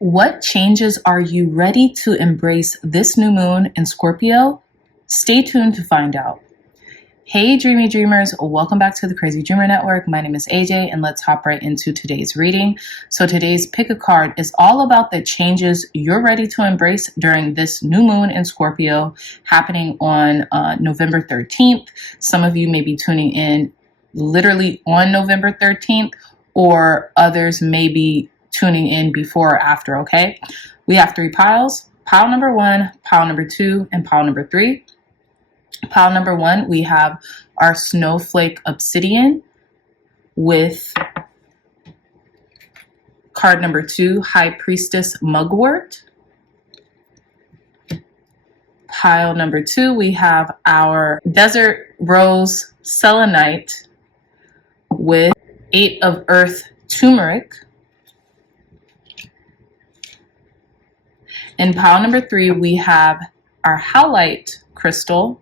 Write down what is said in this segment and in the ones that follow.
What changes are you ready to embrace this new moon in Scorpio? Stay tuned to find out. Hey dreamy dreamers, welcome back to the Crazy Dreamer Network. My name is AJ and let's hop right into today's reading. So today's pick a card is all about the changes you're ready to embrace during this new moon in Scorpio happening on November 13th. Some of you may be tuning in literally on November 13th, or others may be tuning in before or after, okay? We have 3 piles. Pile number 1, pile number 2, and pile number 3. Pile number 1, we have our Snowflake Obsidian with card number 2, High Priestess Mugwort. Pile number 2, we have our Desert Rose Selenite with 8 of Earth Turmeric. In pile number 3, we have our Howlite crystal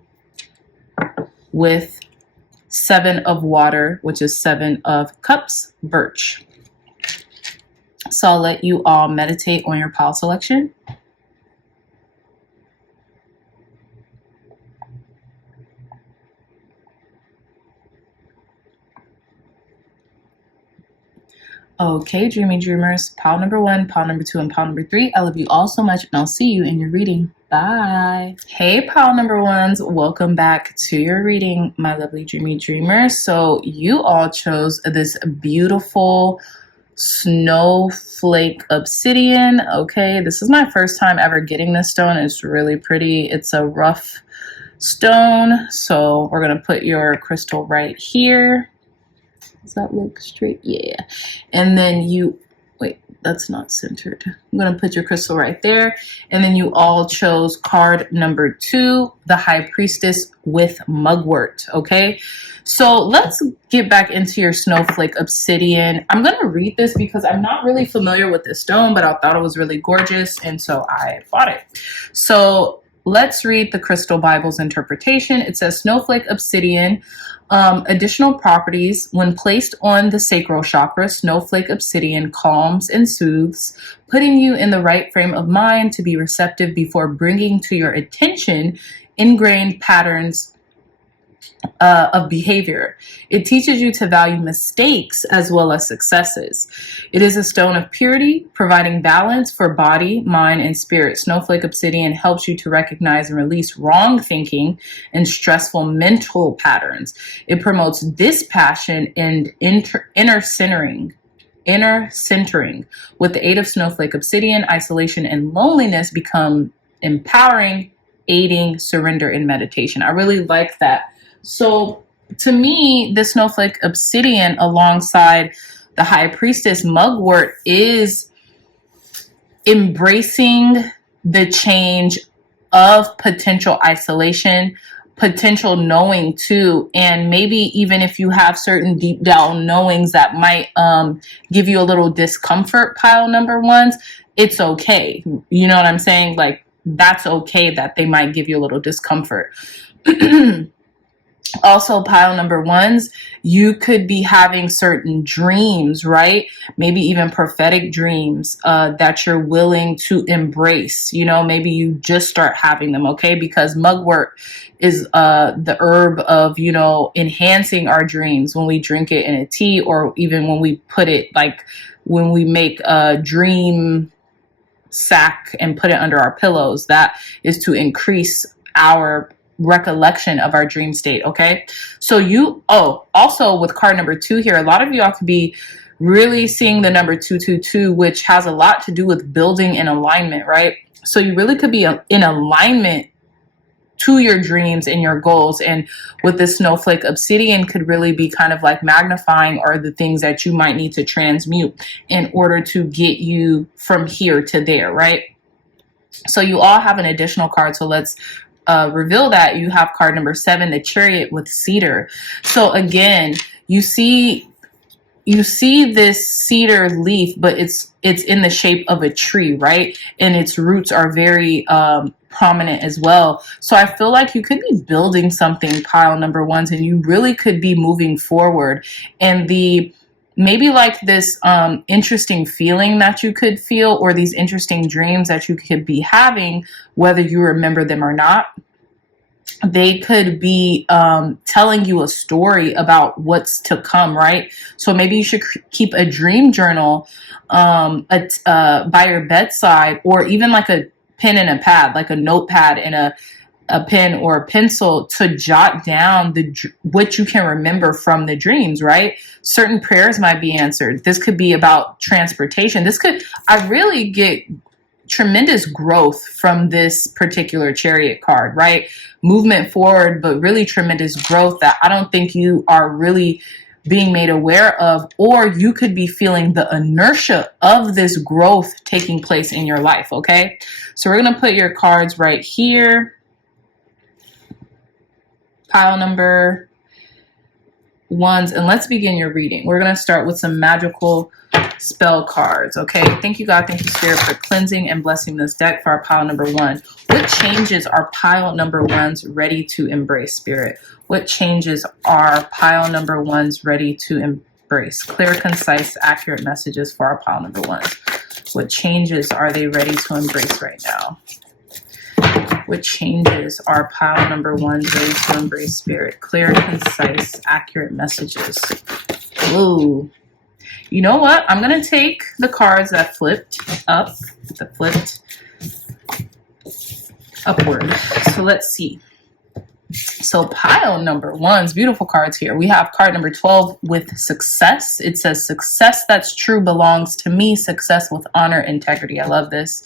with 7 of Water, which is 7 of Cups, Birch. So I'll let you all meditate on your pile selection. Okay, dreamy dreamers, pile number 1, pile number 2, and pile number 3. I love you all so much, and I'll see you in your reading. Bye. Hey, pile number 1s, welcome back to your reading, my lovely dreamy dreamers. So you all chose this beautiful Snowflake Obsidian. Okay, this is my first time ever getting this stone. It's really pretty. It's a rough stone. So we're gonna put your crystal right here. Does that look straight? Yeah. And then you, wait, that's not centered. I'm going to put your crystal right there. And then you all chose card number 2, the High Priestess with Mugwort. Okay. So let's get back into your Snowflake Obsidian. I'm going to read this because I'm not really familiar with this stone, but I thought it was really gorgeous. And so I bought it. So let's read the Crystal Bible's interpretation. It says Snowflake Obsidian. Additional properties: when placed on the sacral chakra, Snowflake Obsidian calms and soothes, putting you in the right frame of mind to be receptive before bringing to your attention ingrained patterns of behavior. It teaches you to value mistakes as well as successes. It is a stone of purity, providing balance for body, mind, and spirit. Snowflake Obsidian helps you to recognize and release wrong thinking and stressful mental patterns. It promotes dispassion and inner centering. With the aid of Snowflake Obsidian, isolation and loneliness become empowering, aiding surrender in meditation. I really like that. So to me, the Snowflake Obsidian alongside the High Priestess Mugwort is embracing the change of potential isolation, potential knowing too, and maybe even if you have certain deep down knowings that might give you a little discomfort, pile number 1s, it's okay. You know what I'm saying? Like, that's okay that they might give you a little discomfort. Also, pile number 1s, you could be having certain dreams, right? Maybe even prophetic dreams that you're willing to embrace. You know, maybe you just start having them, okay? Because mugwort is the herb of, you know, enhancing our dreams when we drink it in a tea, or even when we put it, like when we make a dream sack and put it under our pillows. That is to increase our recollection of our dream state. Okay, so also with card number 2 here, a lot of y'all could be really seeing the number 222, which has a lot to do with building and alignment, right? So you really could be in alignment to your dreams and your goals, and with this Snowflake Obsidian could really be kind of like magnifying or the things that you might need to transmute in order to get you from here to there, right? So you all have an additional card, so let's reveal that. You have card number 7, the Chariot with Cedar. So again, you see this cedar leaf, but it's in the shape of a tree, right? And its roots are very prominent as well. So I feel like you could be building something, pile number 1s, and you really could be moving forward. And the maybe like this interesting feeling that you could feel, or these interesting dreams that you could be having, whether you remember them or not. They could be telling you a story about what's to come, right? So maybe you should keep a dream journal by your bedside, or even like a pen and a pad, like a notepad and a pen or a pencil, to jot down what you can remember from the dreams, right? Certain prayers might be answered. This could be about transportation. I really get tremendous growth from this particular Chariot card, right? Movement forward, but really tremendous growth that I don't think you are really being made aware of, or you could be feeling the inertia of this growth taking place in your life, okay? So we're going to put your cards right here. Pile number ones, and let's begin your reading. We're going to start with some magical spell cards, okay? Thank you, God. Thank you, Spirit, for cleansing and blessing this deck for our pile number one. What changes are pile number ones ready to embrace, Spirit? What changes are pile number ones ready to embrace? Clear, concise, accurate messages for our pile number ones. What changes are they ready to embrace right now? What changes are pile number ones ready to embrace, Spirit? Clear, concise, accurate messages. Ooh. You know what? I'm going to take the cards that flipped up, that flipped upward. So let's see. So pile number one's beautiful cards here. We have card number 12 with success. It says, success that's true belongs to me. Success with honor, integrity. I love this.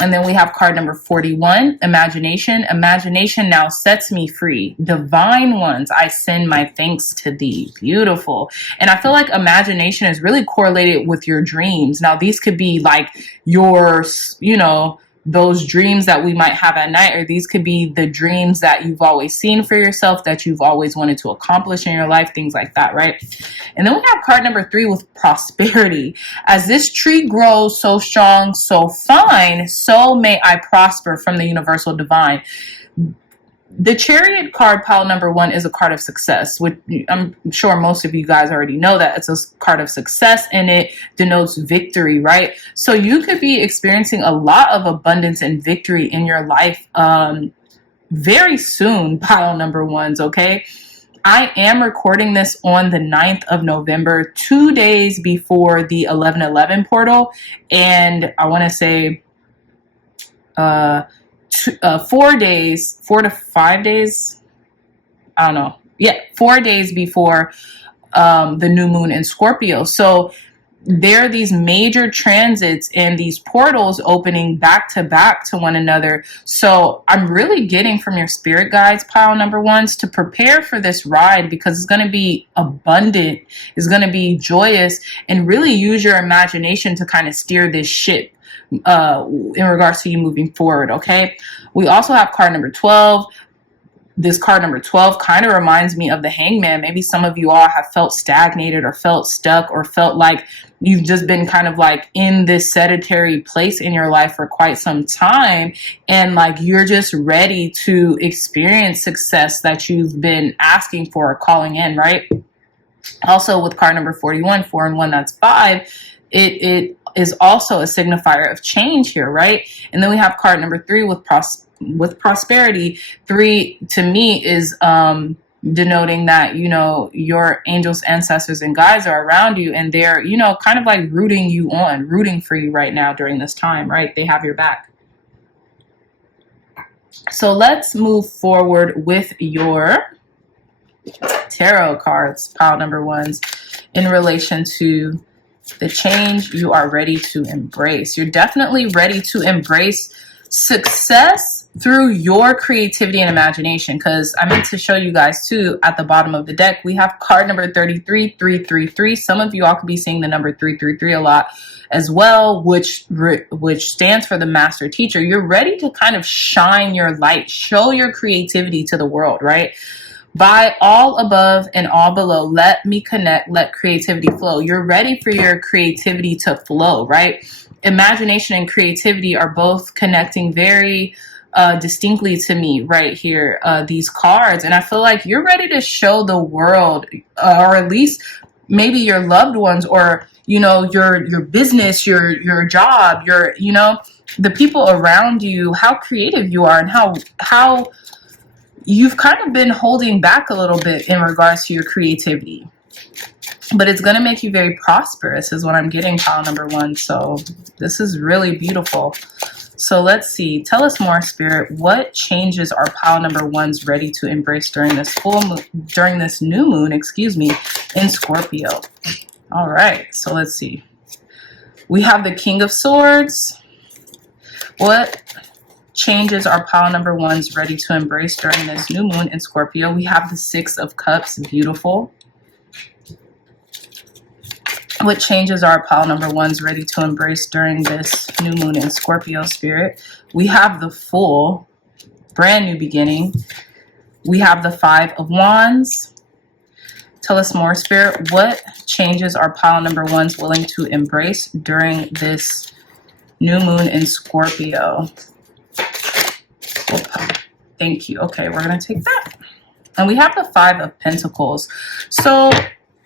And then we have card number 41, imagination. Imagination now sets me free. Divine ones, I send my thanks to thee. Beautiful. And I feel like imagination is really correlated with your dreams. Now, these could be like your, those dreams that we might have at night, or these could be the dreams that you've always seen for yourself, that you've always wanted to accomplish in your life, things like that, right? And then we have card number 3 with prosperity. As this tree grows so strong, so fine, so may I prosper from the universal divine. The Chariot card, pile number 1, is a card of success, which I'm sure most of you guys already know that it's a card of success, and it denotes victory, right? So you could be experiencing a lot of abundance and victory in your life very soon, pile number ones, okay? I am recording this on the 9th of November, 2 days before the 11/11 portal, and I want to say 4 to 5 days, I don't know. Yeah, 4 days before the new moon in Scorpio. So there are these major transits and these portals opening back to one another. So I'm really getting from your spirit guides, pile number ones, to prepare for this ride, because it's going to be abundant, it's going to be joyous, and really use your imagination to kind of steer this ship in regards to you moving forward, okay? We also have card number 12. This card number 12 kind of reminds me of the Hangman. Maybe some of you all have felt stagnated or felt stuck or felt like you've just been kind of like in this sedentary place in your life for quite some time, and like you're just ready to experience success that you've been asking for or calling in, right? Also with card number 41, 4 and 1, that's 5. It is also a signifier of change here, right? And then we have card number 3 with prosperity. 3 to me is denoting that, your angels, ancestors, and guides are around you, and they're, kind of like rooting for you right now during this time, right? They have your back. So let's move forward with your tarot cards, pile number ones, in relation to the change you are ready to embrace. You're definitely ready to embrace success through your creativity and imagination, because I meant to show you guys too, at the bottom of the deck, we have card number 33, 333. Some of you all could be seeing the number 333 a lot as well, which stands for the master teacher. You're ready to kind of shine your light, show your creativity to the world, right? By all above and all below, let me connect, let creativity flow. You're ready for your creativity to flow, right? Imagination and creativity are both connecting very distinctly to me right here, these cards. And I feel like you're ready to show the world, or at least maybe your loved ones, or, you know, your business, your job, your, you know, the people around you, how creative you are, and how you've kind of been holding back a little bit in regards to your creativity. But it's going to make you very prosperous is what I'm getting, pile number one. So this is really beautiful. So let's see. Tell us more, Spirit. What changes are pile number ones ready to embrace during this full moon, during this new moon, excuse me, in Scorpio? All right. So let's see. We have the King of Swords. What changes are pile number ones ready to embrace during this new moon in Scorpio? We have the Six of Cups. Beautiful. What changes are pile number ones ready to embrace during this new moon in Scorpio, Spirit? We have the Fool, brand new beginning. We have the Five of Wands. Tell us more, Spirit. What changes are pile number ones willing to embrace during this new moon in Scorpio? Thank you. Okay, we're going to take that. And we have the Five of Pentacles. So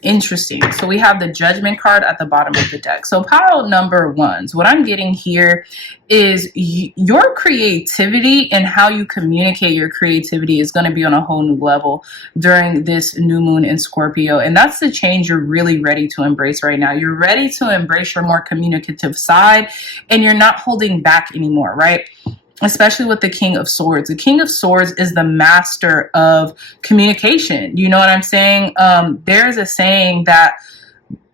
interesting. So we have the Judgment card at the bottom of the deck. So pile number ones, what I'm getting here is your creativity and how you communicate your creativity is going to be on a whole new level during this new moon in Scorpio. And that's the change you're really ready to embrace right now. You're ready to embrace your more communicative side, and you're not holding back anymore, right? Especially with the King of Swords. The King of Swords is the master of communication. You know what I'm saying? There's a saying that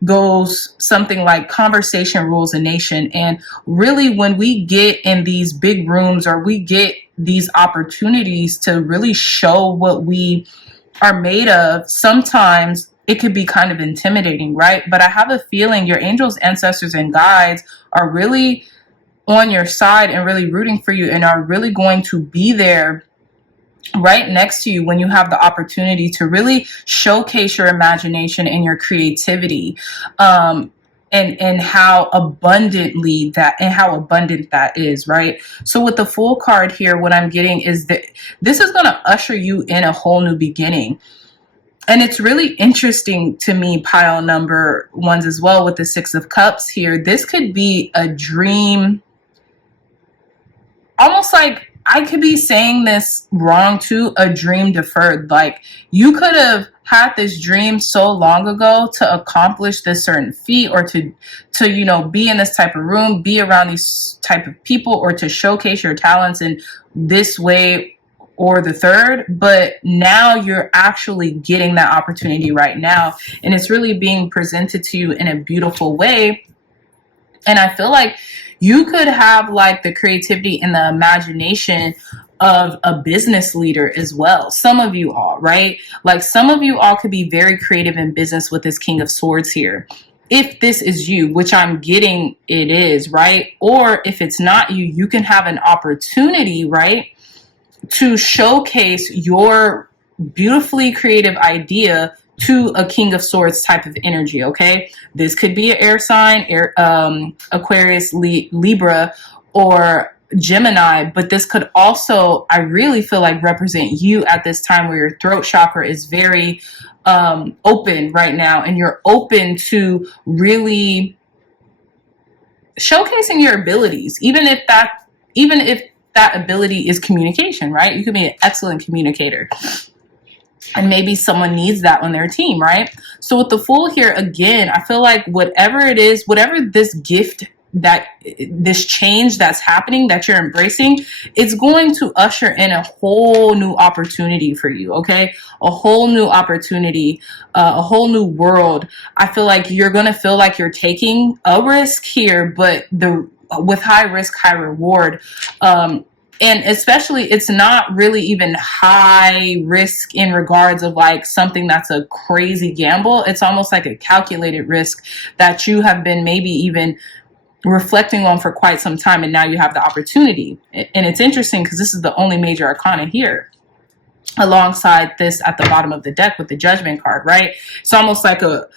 goes something like conversation rules a nation. And really, when we get in these big rooms, or we get these opportunities to really show what we are made of, sometimes it could be kind of intimidating, right? But I have a feeling your angels, ancestors, and guides are really on your side and really rooting for you, and are really going to be there right next to you when you have the opportunity to really showcase your imagination and your creativity, and how abundant that is, right? So with the Fool card here, what I'm getting is that this is going to usher you in a whole new beginning. And it's really interesting to me, pile number ones as well, with the Six of Cups here. This could be a dream. Almost like, I could be saying this wrong too, a dream deferred. Like, you could have had this dream so long ago to accomplish this certain feat, or to you know, be in this type of room, be around these type of people, or to showcase your talents in this way or the third. But now you're actually getting that opportunity right now, and it's really being presented to you in a beautiful way. And I feel like you could have like the creativity and the imagination of a business leader as well. Some of you all, right? Like, some of you all could be very creative in business with this King of Swords here. If this is you, which I'm getting it is, right? Or if it's not you, you can have an opportunity, right, to showcase your beautifully creative idea to a King of Swords type of energy, okay? This could be an air sign, Aquarius, Libra, or Gemini, but this could also, I really feel like, represent you at this time where your throat chakra is very open right now, and you're open to really showcasing your abilities, even if that ability is communication, right? You can be an excellent communicator. And maybe someone needs that on their team, right? So with the Fool here, again, I feel like whatever it is, whatever this gift, that this change that's happening, that you're embracing, it's going to usher in a whole new opportunity for you, okay? A whole new opportunity, a whole new world. I feel like you're going to feel like you're taking a risk here, but with high risk, high reward. And especially, it's not really even high risk in regards of like something that's a crazy gamble. It's almost like a calculated risk that you have been maybe even reflecting on for quite some time, and now you have the opportunity. And it's interesting because this is the only major arcana here, alongside this at the bottom of the deck with the Judgment card, right? It's almost like a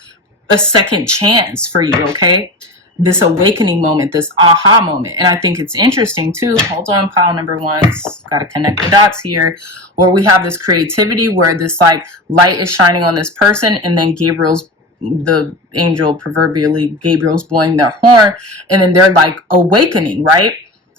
second chance for you, okay? This awakening moment, this aha moment. And I think it's interesting too. Hold on, pile number ones. Got to connect the dots here, where we have this creativity, where this like light is shining on this person, and then Gabriel's the angel, proverbially Gabriel's blowing their horn, and then they're like awakening, right?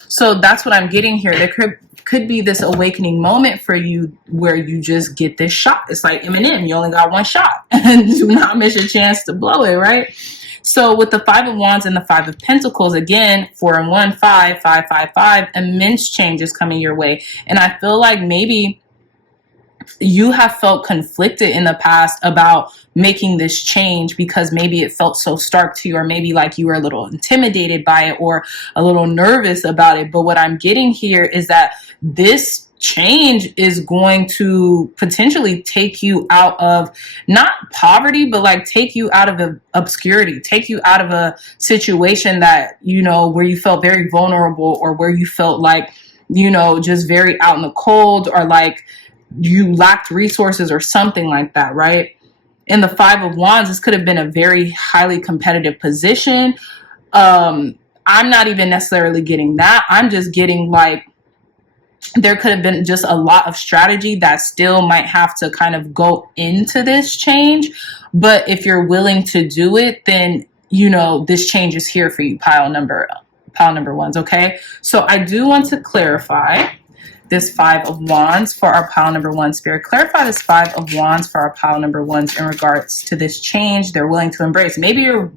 So that's what I'm getting here. There could be this awakening moment for you where you just get this shot. It's like Eminem, you only got one shot and do not miss your chance to blow it, right? So with the 5 of Wands and the 5 of Pentacles, again, 4 and 1, 5, 5, 5, 5, immense changes coming your way. And I feel like maybe you have felt conflicted in the past about making this change because maybe it felt so stark to you, or maybe like you were a little intimidated by it or a little nervous about it. But what I'm getting here is that this change is going to potentially take you out of not poverty, but like take you out of obscurity, take you out of a situation that, you know, where you felt very vulnerable, or where you felt like, you know, just very out in the cold, or like you lacked resources or something like that, right? In the 5 of Wands, this could have been a very highly competitive position. I'm not even necessarily getting that. I'm just getting like there could have been just a lot of strategy that still might have to kind of go into this change. But if you're willing to do it, then, you know, this change is here for you, pile number ones, okay? So I do want to clarify this 5 of Wands for our pile number 1 spirit. Clarify this 5 of Wands for our pile number 1s in regards to this change they're willing to embrace. Maybe you're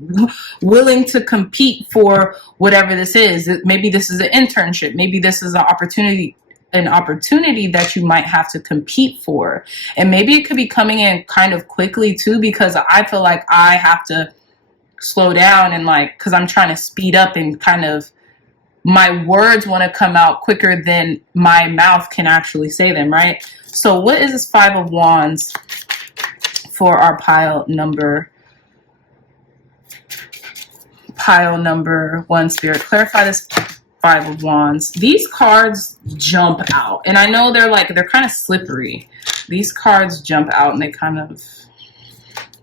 willing to compete for whatever this is. Maybe this is an internship. Maybe this is an opportunity that you might have to compete for. And maybe it could be coming in kind of quickly too, because I feel like I have to slow down and like, because I'm trying to speed up and kind of my words want to come out quicker than my mouth can actually say them, right? So what is this 5 of Wands for our pile number 1 spirit? Clarify this 5 of Wands. These cards jump out, and I know they're kind of slippery. These cards jump out and they kind of,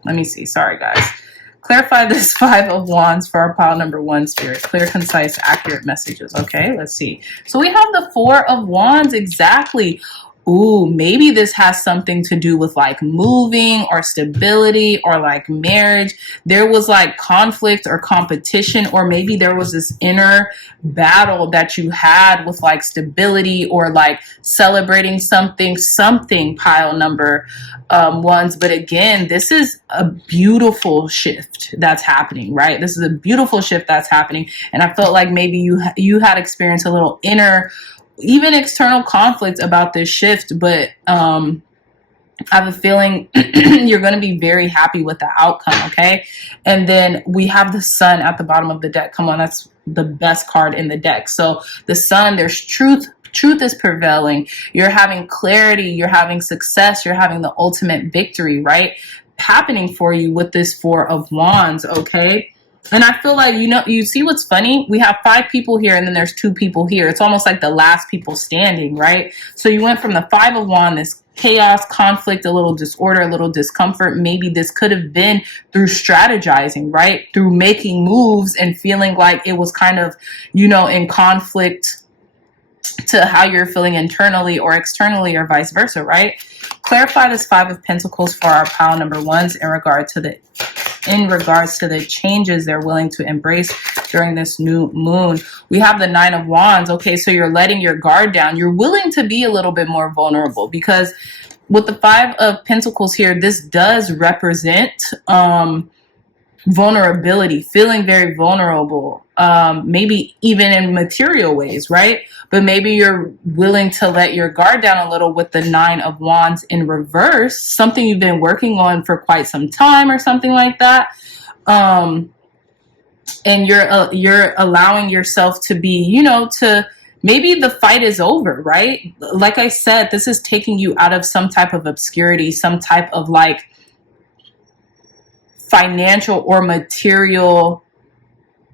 let me see, sorry guys. Clarify this 5 of Wands for our pile number 1 spirit. Clear, concise, accurate messages. Okay, let's see. So we have the 4 of Wands, exactly. Ooh, maybe this has something to do with like moving or stability or like marriage. There was like conflict or competition, or maybe there was this inner battle that you had with like stability or like celebrating something pile number 1s. But again, this is a beautiful shift that's happening, right? This is a beautiful shift that's happening. And I felt like maybe you had experienced a little inner, even external conflict about this shift, but I have a feeling you're going to be very happy with the outcome, okay? And then we have the Sun at the bottom of the deck. Come on, that's the best card in the deck. So the Sun, there's truth is prevailing. You're having clarity, you're having success, you're having the ultimate victory, right? Happening for you with this 4 of Wands, okay? And I feel like, you know, you see what's funny? We have 5 people here and then there's 2 people here. It's almost like the last people standing, right? So you went from the 5 of Wands, this chaos, conflict, a little disorder, a little discomfort. Maybe this could have been through strategizing, right? Through making moves and feeling like it was kind of, you know, in conflict to how you're feeling internally or externally, or vice versa, right? Clarify this 5 of Pentacles for our pile number 1s in regards to the changes they're willing to embrace during this new moon. We have the 9 of Wands. Okay, so you're letting your guard down. You're willing to be a little bit more vulnerable, because with the 5 of Pentacles here, this does represent vulnerability, feeling very vulnerable, maybe even in material ways, right? But maybe you're willing to let your guard down a little with the 9 of Wands in reverse, something you've been working on for quite some time or something like that. And you're allowing yourself to be, you know, to maybe the fight is over, right? Like I said, this is taking you out of some type of obscurity, some type of like financial or material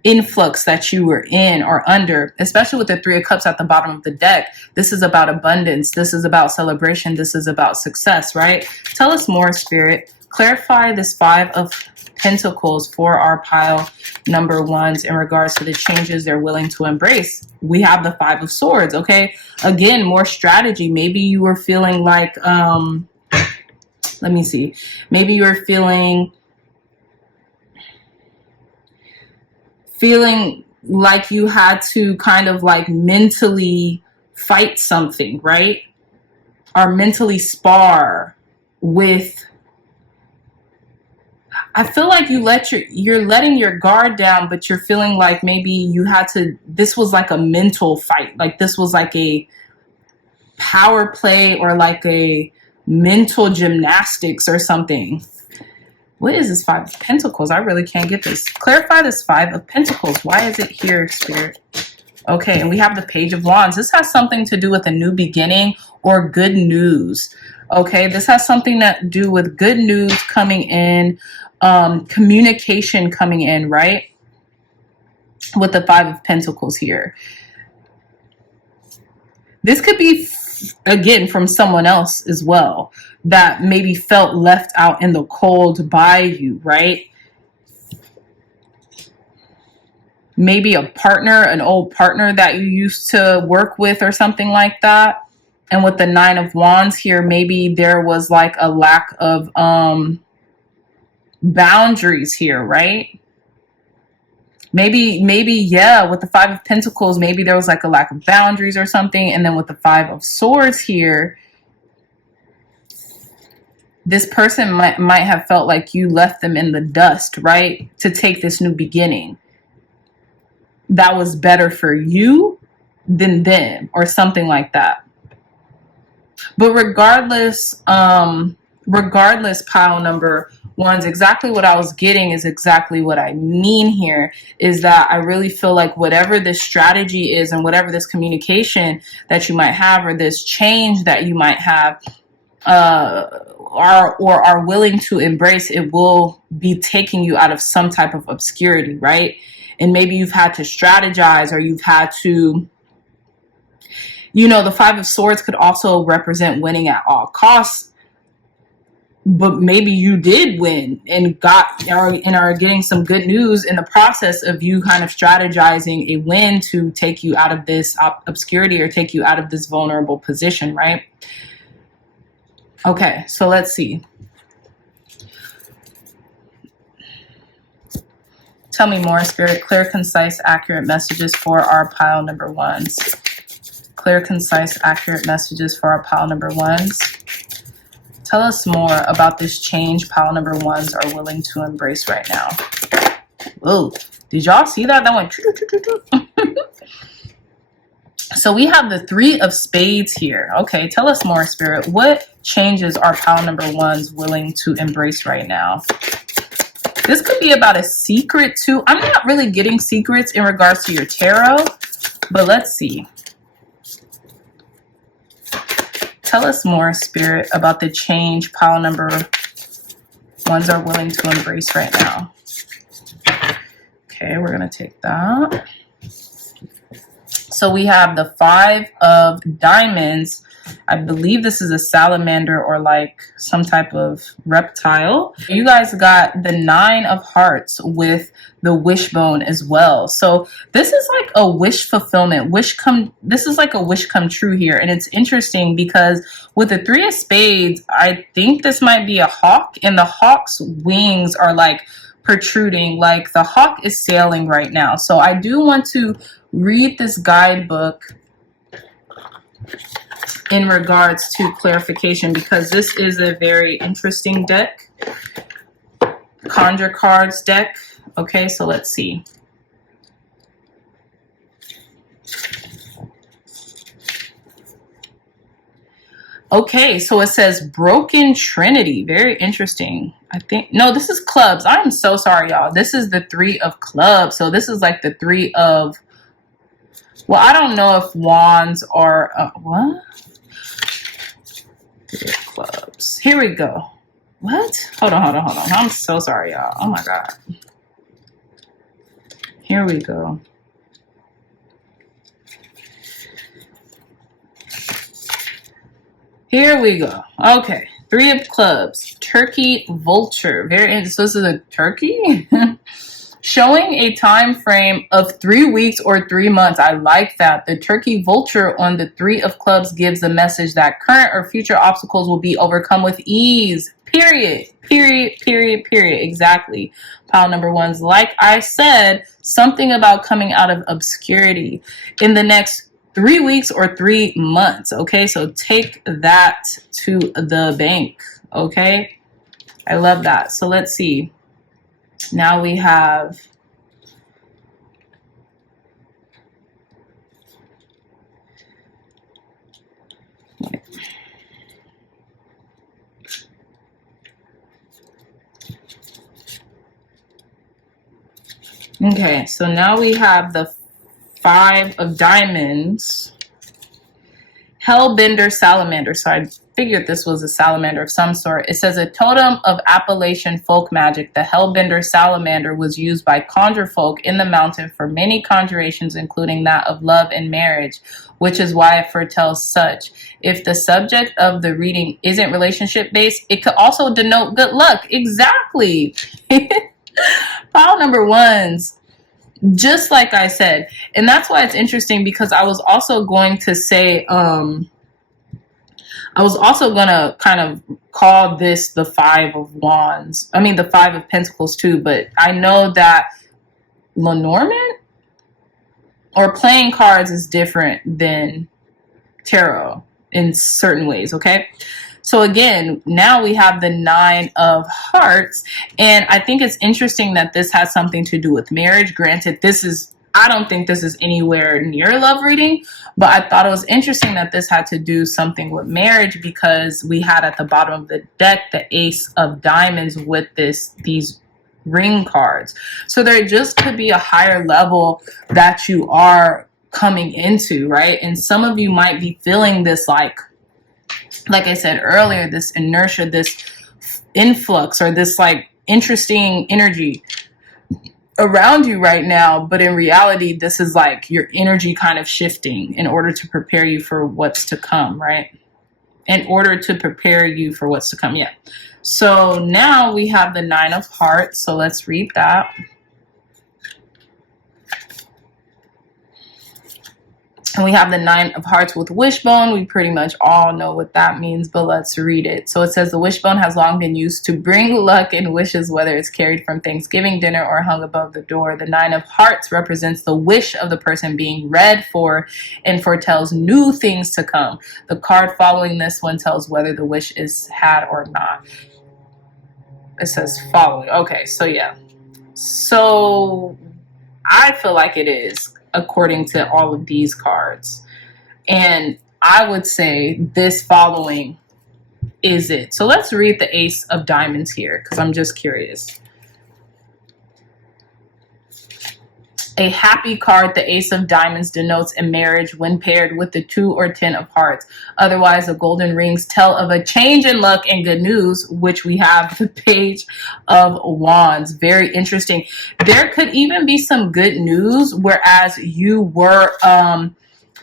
influx that you were in or under, especially with the 3 of Cups at the bottom of the deck. This is about abundance. This is about celebration. This is about success, right? Tell us more, Spirit. Clarify this 5 of Pentacles for our pile number 1s in regards to the changes they're willing to embrace. We have the 5 of Swords, okay? Again, more strategy. Maybe you were feeling like, let me see. Maybe you were feeling feeling like you had to kind of like mentally fight something, right? Or mentally spar with, I feel like you're letting your guard down, but you're feeling like maybe you had to, this was like a mental fight. Like this was like a power play or like a mental gymnastics or something. What is this Five of Pentacles? I really can't get this. Clarify this Five of Pentacles. Why is it here, Spirit? Okay, and we have the Page of Wands. This has something to do with a new beginning or good news. Okay, this has something to do with good news coming in, communication coming in, right? With the Five of Pentacles here. This could be, again, from someone else as well that maybe felt left out in the cold by you, right? Maybe a partner, an old partner that you used to work with or something like that. And with the Nine of Wands here, maybe there was like a lack of boundaries here, right? Maybe, yeah, with the Five of Pentacles, maybe there was like a lack of boundaries or something. And then with the Five of Swords here, this person might have felt like you left them in the dust, right? To take this new beginning that was better for you than them or something like that. But regardless, pile number ones, exactly what I was getting is exactly what I mean here, is that I really feel like whatever this strategy is and whatever this communication that you might have or this change that you might have are willing to embrace, it will be taking you out of some type of obscurity, right? And maybe you've had to strategize, or you've had to, you know, the Five of Swords could also represent winning at all costs. But maybe you did win and are getting some good news in the process of you kind of strategizing a win to take you out of this obscurity or take you out of this vulnerable position, right? Okay, so let's see. Tell me more, Spirit. Clear, concise, accurate messages for our pile number ones. Clear, concise, accurate messages for our pile number ones. Tell us more about this change pile number ones are willing to embrace right now. Whoa, did y'all see that? That went So we have the Three of Spades here. Okay, tell us more, Spirit. What changes are pile number ones willing to embrace right now? This could be about a secret too. I'm not really getting secrets in regards to your tarot, but let's see. Tell us more, Spirit, about the change pile number ones are willing to embrace right now. Okay, we're going to take that. So we have the Five of Diamonds. I believe this is a salamander or like some type of reptile. You guys got the Nine of Hearts with the wishbone as well. So this is like a wish fulfillment. This is like a wish come true here. And it's interesting because with the Three of Spades, I think this might be a hawk, and the hawk's wings are like protruding, like the hawk is sailing right now. So I do want to read this guidebook in regards to clarification, because this is a very interesting deck. Conjure cards deck. Okay, so let's see. Okay, so it says Broken Trinity. Very interesting. I think, no, this is clubs. I'm so sorry, y'all. This is the Three of Clubs. So this is like the Three of, well, I don't know if wands are, what? Three of Clubs. Here we go. What? Hold on. I'm so sorry, y'all. Oh my God. Here we go. Here we go. Okay. Three of Clubs. Turkey Vulture. Very interesting. So this is a turkey? Showing a time frame of 3 weeks or 3 months. I like that. The Turkey Vulture on the Three of Clubs gives the message that current or future obstacles will be overcome with ease, Period. Period. Period. Period. Exactly. Pile number ones. Like I said, something about coming out of obscurity in the next 3 weeks or 3 months. Okay, so take that to the bank. Okay, I love that. So let's see. Now we have okay, so now we have the 5 of diamonds, Hellbender Salamander. So I figured this was a salamander of some sort. It says a totem of Appalachian folk magic. The Hellbender Salamander was used by conjure folk in the mountain for many conjurations, including that of love and marriage, which is why it foretells such. If the subject of the reading isn't relationship based, it could also denote good luck. Exactly. Pile number ones. Just like I said, and that's why it's interesting, because I was also going to say, I was also going to kind of call this the 5 of wands. I mean, the 5 of pentacles too, but I know that Lenormand or playing cards is different than tarot in certain ways, okay? So again, now we have the 9 of hearts, and I think it's interesting that this has something to do with marriage. Granted, I don't think this is anywhere near a love reading, but I thought it was interesting that this had to do something with marriage, because we had at the bottom of the deck the Ace of Diamonds with these ring cards. So there just could be a higher level that you are coming into, right? And some of you might be feeling this, like I said earlier, this inertia, this influx, or this like interesting energy around you right now. But in reality, this is like your energy kind of shifting in order to prepare you for what's to come, right? In order to prepare you for what's to come. Yeah. So now we have the 9 of hearts. So let's read that. And we have the 9 of hearts with wishbone. We pretty much all know what that means, but let's read it. So it says the wishbone has long been used to bring luck and wishes, whether it's carried from Thanksgiving dinner or hung above the door. The 9 of hearts represents the wish of the person being read for and foretells new things to come. The card following this one tells whether the wish is had or not. It says following. Okay, so yeah. So I feel like it is, according to all of these cards. And I would say this following is it. So let's read the Ace of Diamonds here, because I'm just curious. A happy card, the Ace of Diamonds, denotes a marriage when paired with the 2 or 10 of hearts. Otherwise, the golden rings tell of a change in luck and good news, which we have the Page of Wands. Very interesting. There could even be some good news, whereas you were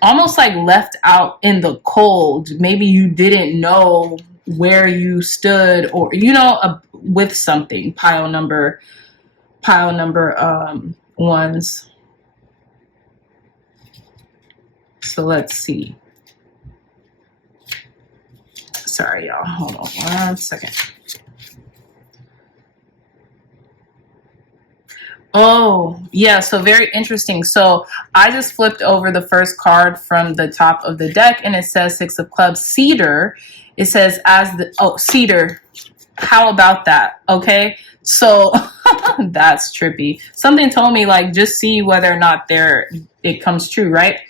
almost like left out in the cold. Maybe you didn't know where you stood, or, you know, with something. Pile number ones. So let's see. Sorry, y'all. Hold on 1 second. Oh, yeah. So very interesting. So I just flipped over the first card from the top of the deck, and it says 6 of clubs, cedar. It says cedar. How about that? Okay. So that's trippy. Something told me, like, just see whether or not it comes true, right?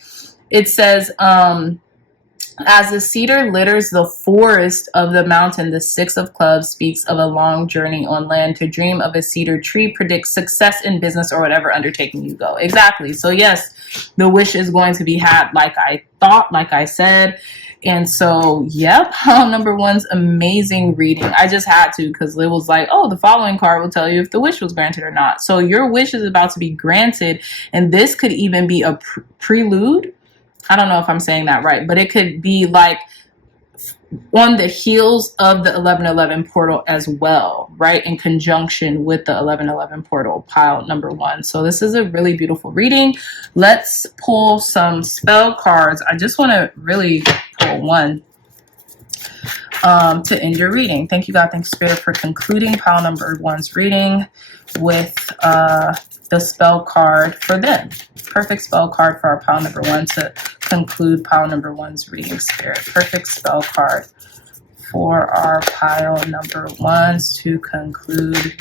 It says, as the cedar litters the forest of the mountain, the 6 of clubs speaks of a long journey on land. To dream of a cedar tree predicts success in business or whatever undertaking you go. Exactly. So yes, the wish is going to be had, like I thought, like I said. And so, yep, number one's amazing reading. I just had to, because it was like, oh, the following card will tell you if the wish was granted or not. So your wish is about to be granted, and this could even be a prelude. I don't know if I'm saying that right, but it could be like on the heels of the 1111 portal as well, right? In conjunction with the 1111 portal, pile number 1. So this is a really beautiful reading. Let's pull some spell cards. I just want to really pull one. to end your reading. Thank you, God. Thanks, Spirit, for concluding pile number one's reading with the spell card for them. Perfect spell card for our pile number one to conclude pile number one's reading, Spirit. Perfect spell card for our pile number ones to conclude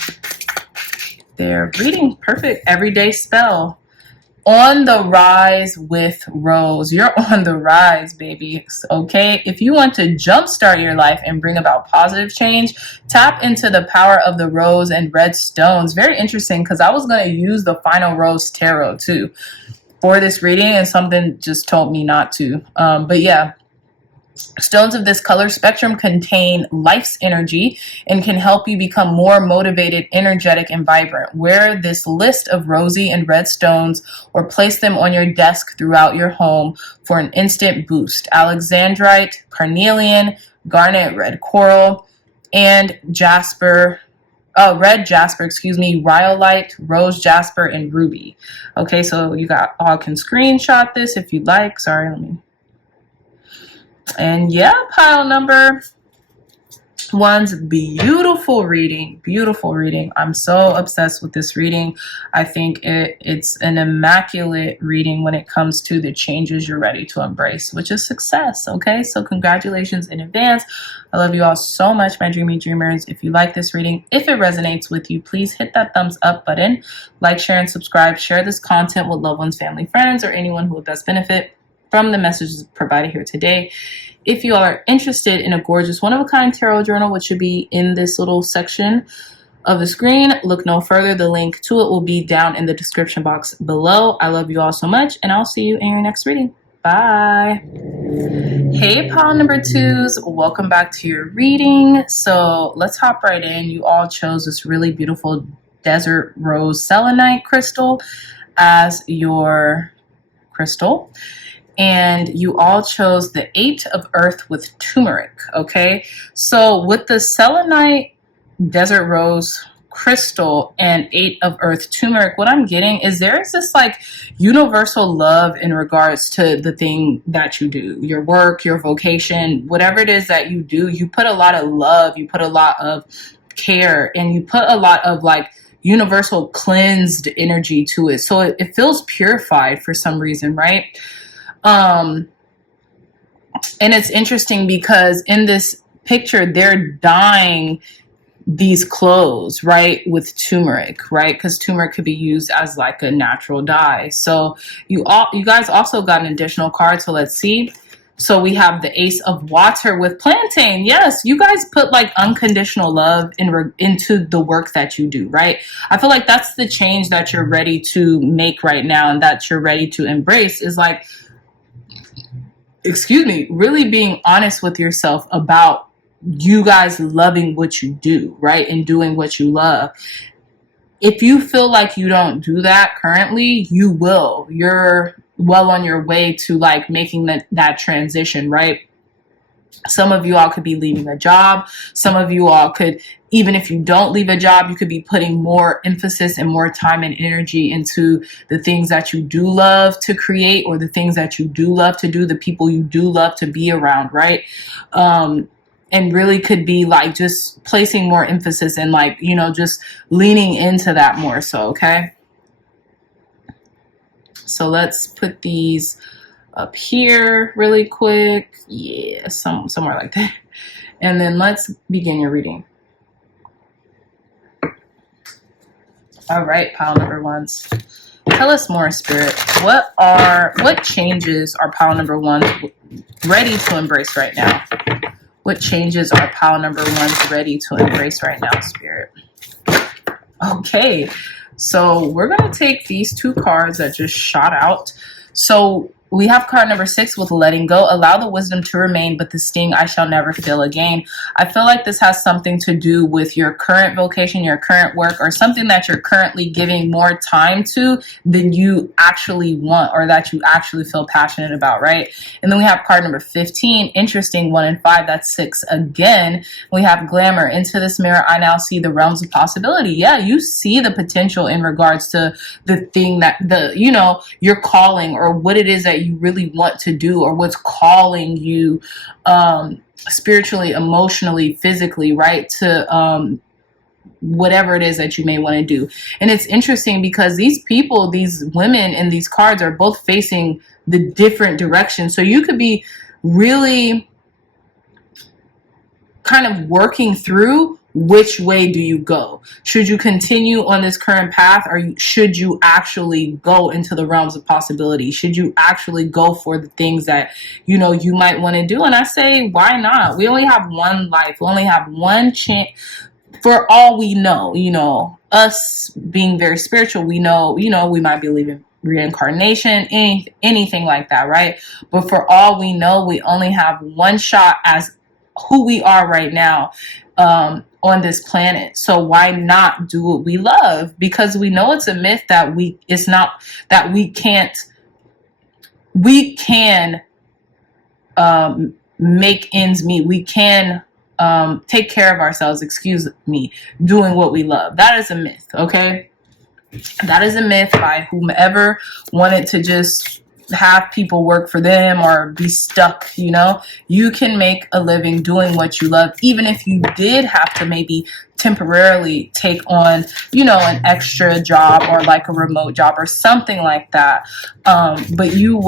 their reading. Perfect. Everyday spell. On the rise with Rose. You're on the rise, baby. Okay? If you want to jumpstart your life and bring about positive change, tap into the power of the rose and red stones. Very interesting, because I was going to use the Final Rose Tarot too for this reading, and something just told me not to. But yeah. Stones of this color spectrum contain life's energy and can help you become more motivated, energetic, and vibrant. Wear this list of rosy and red stones or place them on your desk throughout your home for an instant boost. Alexandrite, carnelian, garnet, red coral, and jasper. Red jasper, rhyolite, rose jasper, and ruby. Okay, so you all can screenshot this if you'd like. Sorry, let me. And yeah, pile number one's beautiful reading. Beautiful reading. I'm so obsessed with this reading. I think it's an immaculate reading when it comes to the changes you're ready to embrace, which is success. Okay, so congratulations in advance. I love you all so much, my dreamy dreamers. If you like this reading, if it resonates with you, please hit that thumbs up button. Like, share, and subscribe. Share this content with loved ones, family, friends, or anyone who would best benefit from the messages provided here today. If you are interested in a gorgeous one-of-a-kind tarot journal, which should be in this little section of the screen, look no further. The link to it will be down in the description box below. I love you all so much, and I'll see you in your next reading. Bye. Hey, pile number twos. Welcome back to your reading. So let's hop right in. You all chose this really beautiful desert rose selenite crystal as your crystal. And you all chose the 8 of Earth with turmeric, okay? So with the selenite desert rose crystal and 8 of Earth turmeric, what I'm getting is there is this like universal love in regards to the thing that you do, your work, your vocation, whatever it is that you do. You put a lot of love, you put a lot of care, and you put a lot of like universal cleansed energy to it. So it feels purified for some reason, right? And it's interesting because in this picture, they're dyeing these clothes, right, with turmeric, right? Because turmeric could be used as like a natural dye. So you guys also got an additional card. So let's see. So we have the Ace of Water with plantain. Yes, you guys put like unconditional love into the work that you do, right? I feel like that's the change that you're ready to make right now, and that you're ready to embrace is like, really being honest with yourself about you guys loving what you do, right? And doing what you love. If you feel like you don't do that currently, you will. You're well on your way to like making that transition, right? Some of you all could be leaving a job. Some of you all could, even if you don't leave a job, you could be putting more emphasis and more time and energy into the things that you do love to create, or the things that you do love to do, the people you do love to be around, right? And really could be like just placing more emphasis and like, you know, just leaning into that more so, okay? So let's put these up here really quick. Yeah, somewhere like that. And then let's begin your reading. All right, pile number ones. Tell us more, Spirit. What changes are pile number ones ready to embrace right now? What changes are pile number ones ready to embrace right now, Spirit? Okay, so we're going to take these 2 cards that just shot out. So we have card number 6 with letting go. Allow the wisdom to remain, but the sting I shall never feel again. I feel like this has something to do with your current vocation, your current work, or something that you're currently giving more time to than you actually want, or that you actually feel passionate about, right? And then we have card number 15, interesting, 1 and 5, that's 6 again. We have glamour. Into this mirror, I now see the realms of possibility. Yeah, you see the potential in regards to the thing that your calling, or what it is that that you really want to do, or what's calling you spiritually, emotionally, physically, right, to whatever it is that you may want to do. And it's interesting because these people, these women in these cards, are both facing the different directions. So you could be really kind of working through which way do you go. Should you continue on this current path, or should you actually go into the realms of possibility? Should you actually go for the things that you know you might want to do? And I say, why not? We only have one life. We only have one chance. For all we know, you know, us being very spiritual, we know, you know, we might believe in reincarnation, anything like that, right? But for all we know, we only have one shot as who we are right now on this planet. So why not do what we love? Because we know it's a myth that we can make ends meet. We can take care of ourselves, doing what we love. That is a myth, okay? That is a myth by whomever wanted to just have people work for them or be stuck, you know? You can make a living doing what you love, even if you did have to maybe temporarily take on, you know, an extra job or like a remote job or something like that. But you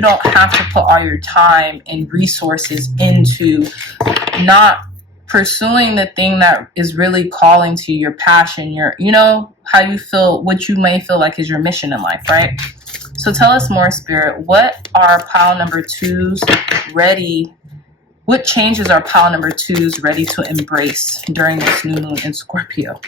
don't have to put all your time and resources into not pursuing the thing that is really calling to your passion, you know, how you feel, what you may feel like is your mission in life, right? So tell us more, Spirit. What are pile number 2s ready? What changes are pile number 2s ready to embrace during this new moon in Scorpio?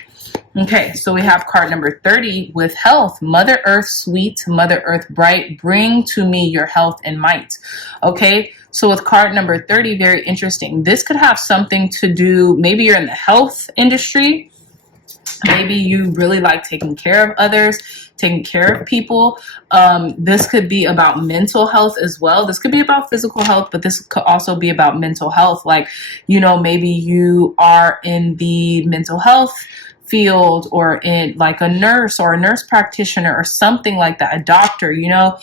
Okay, so we have card number 30 with health. Mother Earth sweet, Mother Earth bright, bring to me your health and might. Okay, so with card number 30, very interesting. This could have something to do, maybe you're in the health industry. Maybe you really like taking care of others, taking care of people. This could be about mental health as well. This could be about physical health, but this could also be about mental health. Like, you know, maybe you are in the mental health field, or in like a nurse or a nurse practitioner or something like that, a doctor, you know,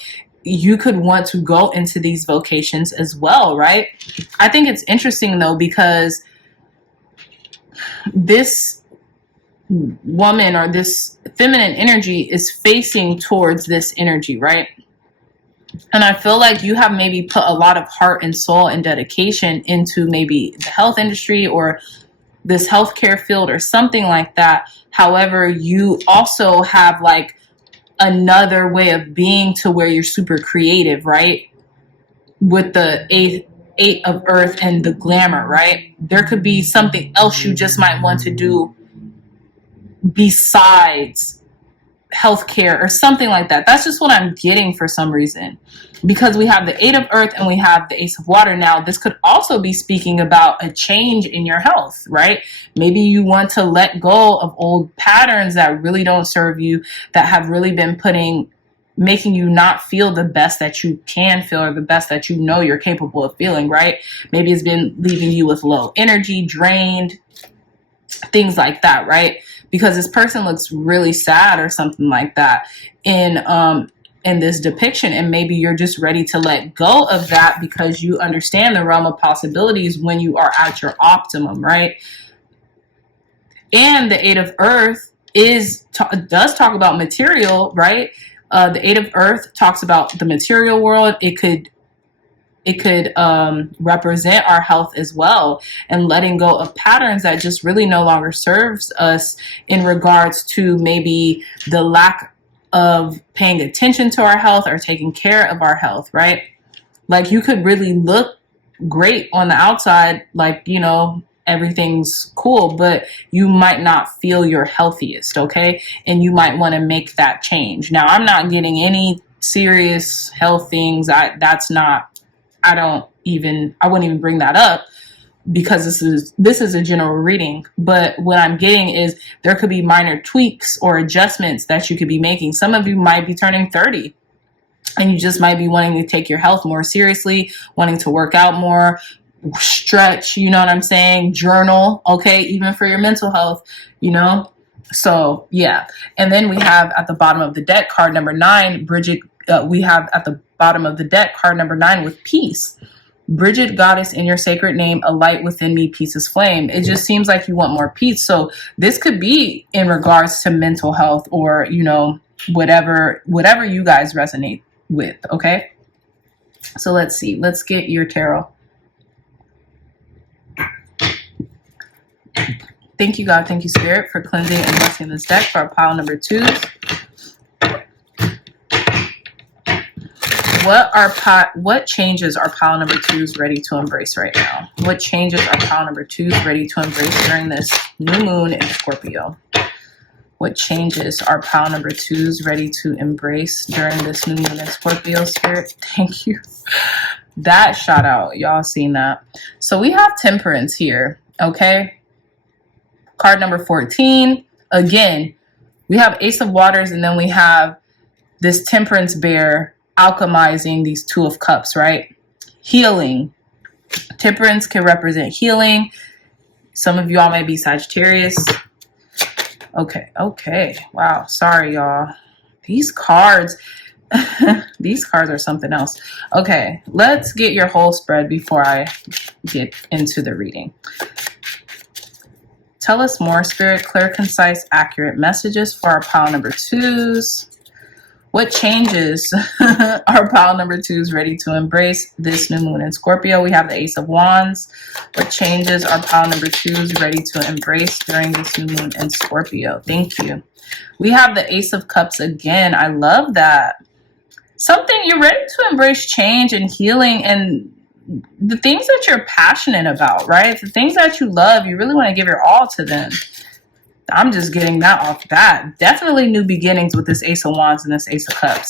you could want to go into these vocations as well, right? I think it's interesting though, because this woman or this feminine energy is facing towards this energy, right? And I feel like you have maybe put a lot of heart and soul and dedication into maybe the health industry or this healthcare field or something like that. However, you also have like another way of being to where you're super creative, right? With the eight of earth and the glamour, right? There could be something else you just might want to do besides healthcare or something like that. That's just what I'm getting for some reason, because we have the 8 of earth and we have the ace of water. Now this could also be speaking about a change in your health, right? Maybe you want to let go of old patterns that really don't serve you, that have really been making you not feel the best that you can feel, or the best that you know you're capable of feeling, right? Maybe it's been leaving you with low energy, drained, things like that, right? Because this person looks really sad or something like that in this depiction, and maybe you're just ready to let go of that because you understand the realm of possibilities when you are at your optimum, right? And the 8 of earth does talk about material, right? The 8 of earth talks about the material world. It could represent our health as well, and letting go of patterns that just really no longer serves us in regards to maybe the lack of paying attention to our health or taking care of our health, right? Like you could really look great on the outside, like, you know, everything's cool, but you might not feel your healthiest, okay? And you might want to make that change. Now, I'm not getting any serious health things. I wouldn't even bring that up, because this is a general reading. But what I'm getting is there could be minor tweaks or adjustments that you could be making. Some of you might be turning 30 and you just might be wanting to take your health more seriously, wanting to work out more, stretch, you know what I'm saying? Journal, okay? Even for your mental health, you know? So, yeah. And then we have at the bottom of the deck, card number 9, we have at the bottom of the deck card number 9 with peace. Bridget, goddess, in your sacred name, a light within me, peace is flame. It just seems like you want more peace. So this could be in regards to mental health, or, you know, whatever you guys resonate with. Okay. So let's see. Let's get your tarot. Thank you, God. Thank you, Spirit, for cleansing and blessing this deck for our pile number 2. What changes are pile number 2s ready to embrace right now? What changes are pile number 2s ready to embrace during this new moon in Scorpio? What changes are pile number 2s ready to embrace during this new moon in Scorpio, Spirit? Thank you. That shot out. Y'all seen that? So we have temperance here, okay? Card number 14. Again, we have Ace of Waters, and then we have this temperance bear alchemizing these 2 of Cups, right? Healing. Temperance can represent healing. Some of y'all may be Sagittarius. Okay. Wow. Sorry, y'all. These cards, these cards are something else. Okay, let's get your whole spread before I get into the reading. Tell us more, Spirit. Clear, concise, accurate messages for our pile number 2s. What changes are pile number 2s ready to embrace this new moon in Scorpio? We have the Ace of Wands. What changes are pile number 2s ready to embrace during this new moon in Scorpio? Thank you. We have the Ace of Cups again. I love that. Something, you're ready to embrace change and healing and the things that you're passionate about, right? The things that you love, you really want to give your all to them. I'm just getting that off bat. Definitely new beginnings with this Ace of Wands and this Ace of Cups.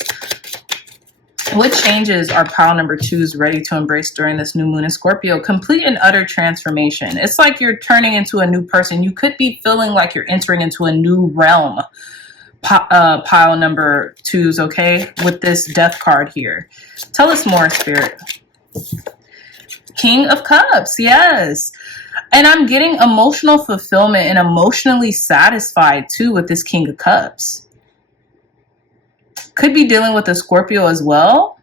What changes are pile number 2s ready to embrace during this new moon in Scorpio? Complete and utter transformation. It's like you're turning into a new person. You could be feeling like you're entering into a new realm. Pile number 2s, okay? With this Death card here. Tell us more, Spirit. King of Cups, yes. And I'm getting emotional fulfillment and emotionally satisfied too with this King of Cups. Could be dealing with a Scorpio as well.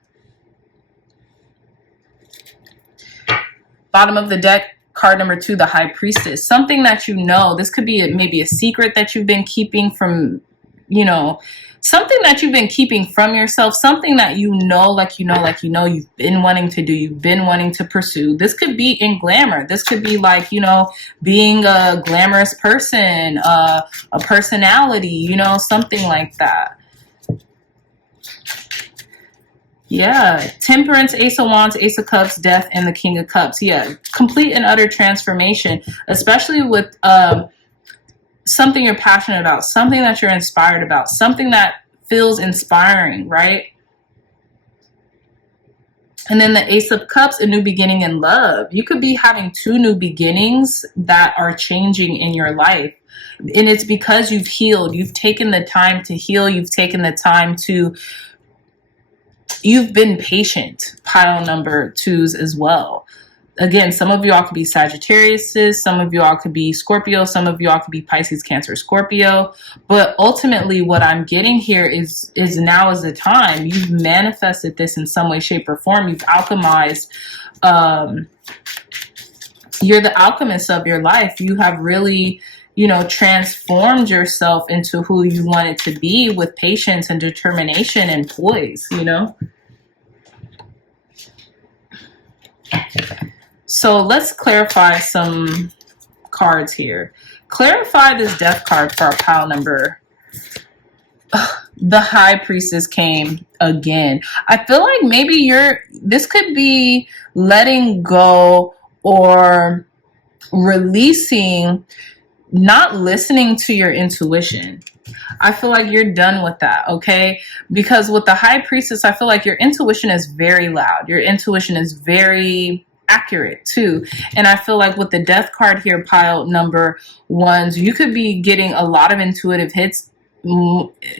Bottom of the deck, card number 2, the High Priestess. Something that you know. This could be maybe a secret that you've been keeping from, you know, something that you've been keeping from yourself, something that you've been wanting to do, you've been wanting to pursue. This could be in glamour. This could be like, you know, being a glamorous person, a personality, you know, something like that. Yeah, Temperance, Ace of Wands, Ace of Cups, Death, and the King of Cups. Yeah, complete and utter transformation, especially with something you're passionate about, something that you're inspired about, something that feels inspiring, right? And then the Ace of Cups, a new beginning in love. You could be having 2 new beginnings that are changing in your life. And it's because you've healed. You've taken the time to heal. You've taken the time to, you've been patient, pile number 2s as well. Again, some of y'all could be Sagittariuses, some of y'all could be Scorpio, some of y'all could be Pisces, Cancer, Scorpio. But ultimately what I'm getting here is now is the time. You've manifested this in some way, shape, or form. You've alchemized. You're the alchemist of your life. You have really, you know, transformed yourself into who you wanted to be with patience and determination and poise, you know? So let's clarify some cards here. Clarify this Death card for our pile number. The High Priestess came again. I feel like maybe this could be letting go or releasing, not listening to your intuition. I feel like you're done with that, okay? Because with the High Priestess, I feel like your intuition is very loud. Your intuition is very accurate too. And I feel like with the Death card here, pile number 1s, you could be getting a lot of intuitive hits,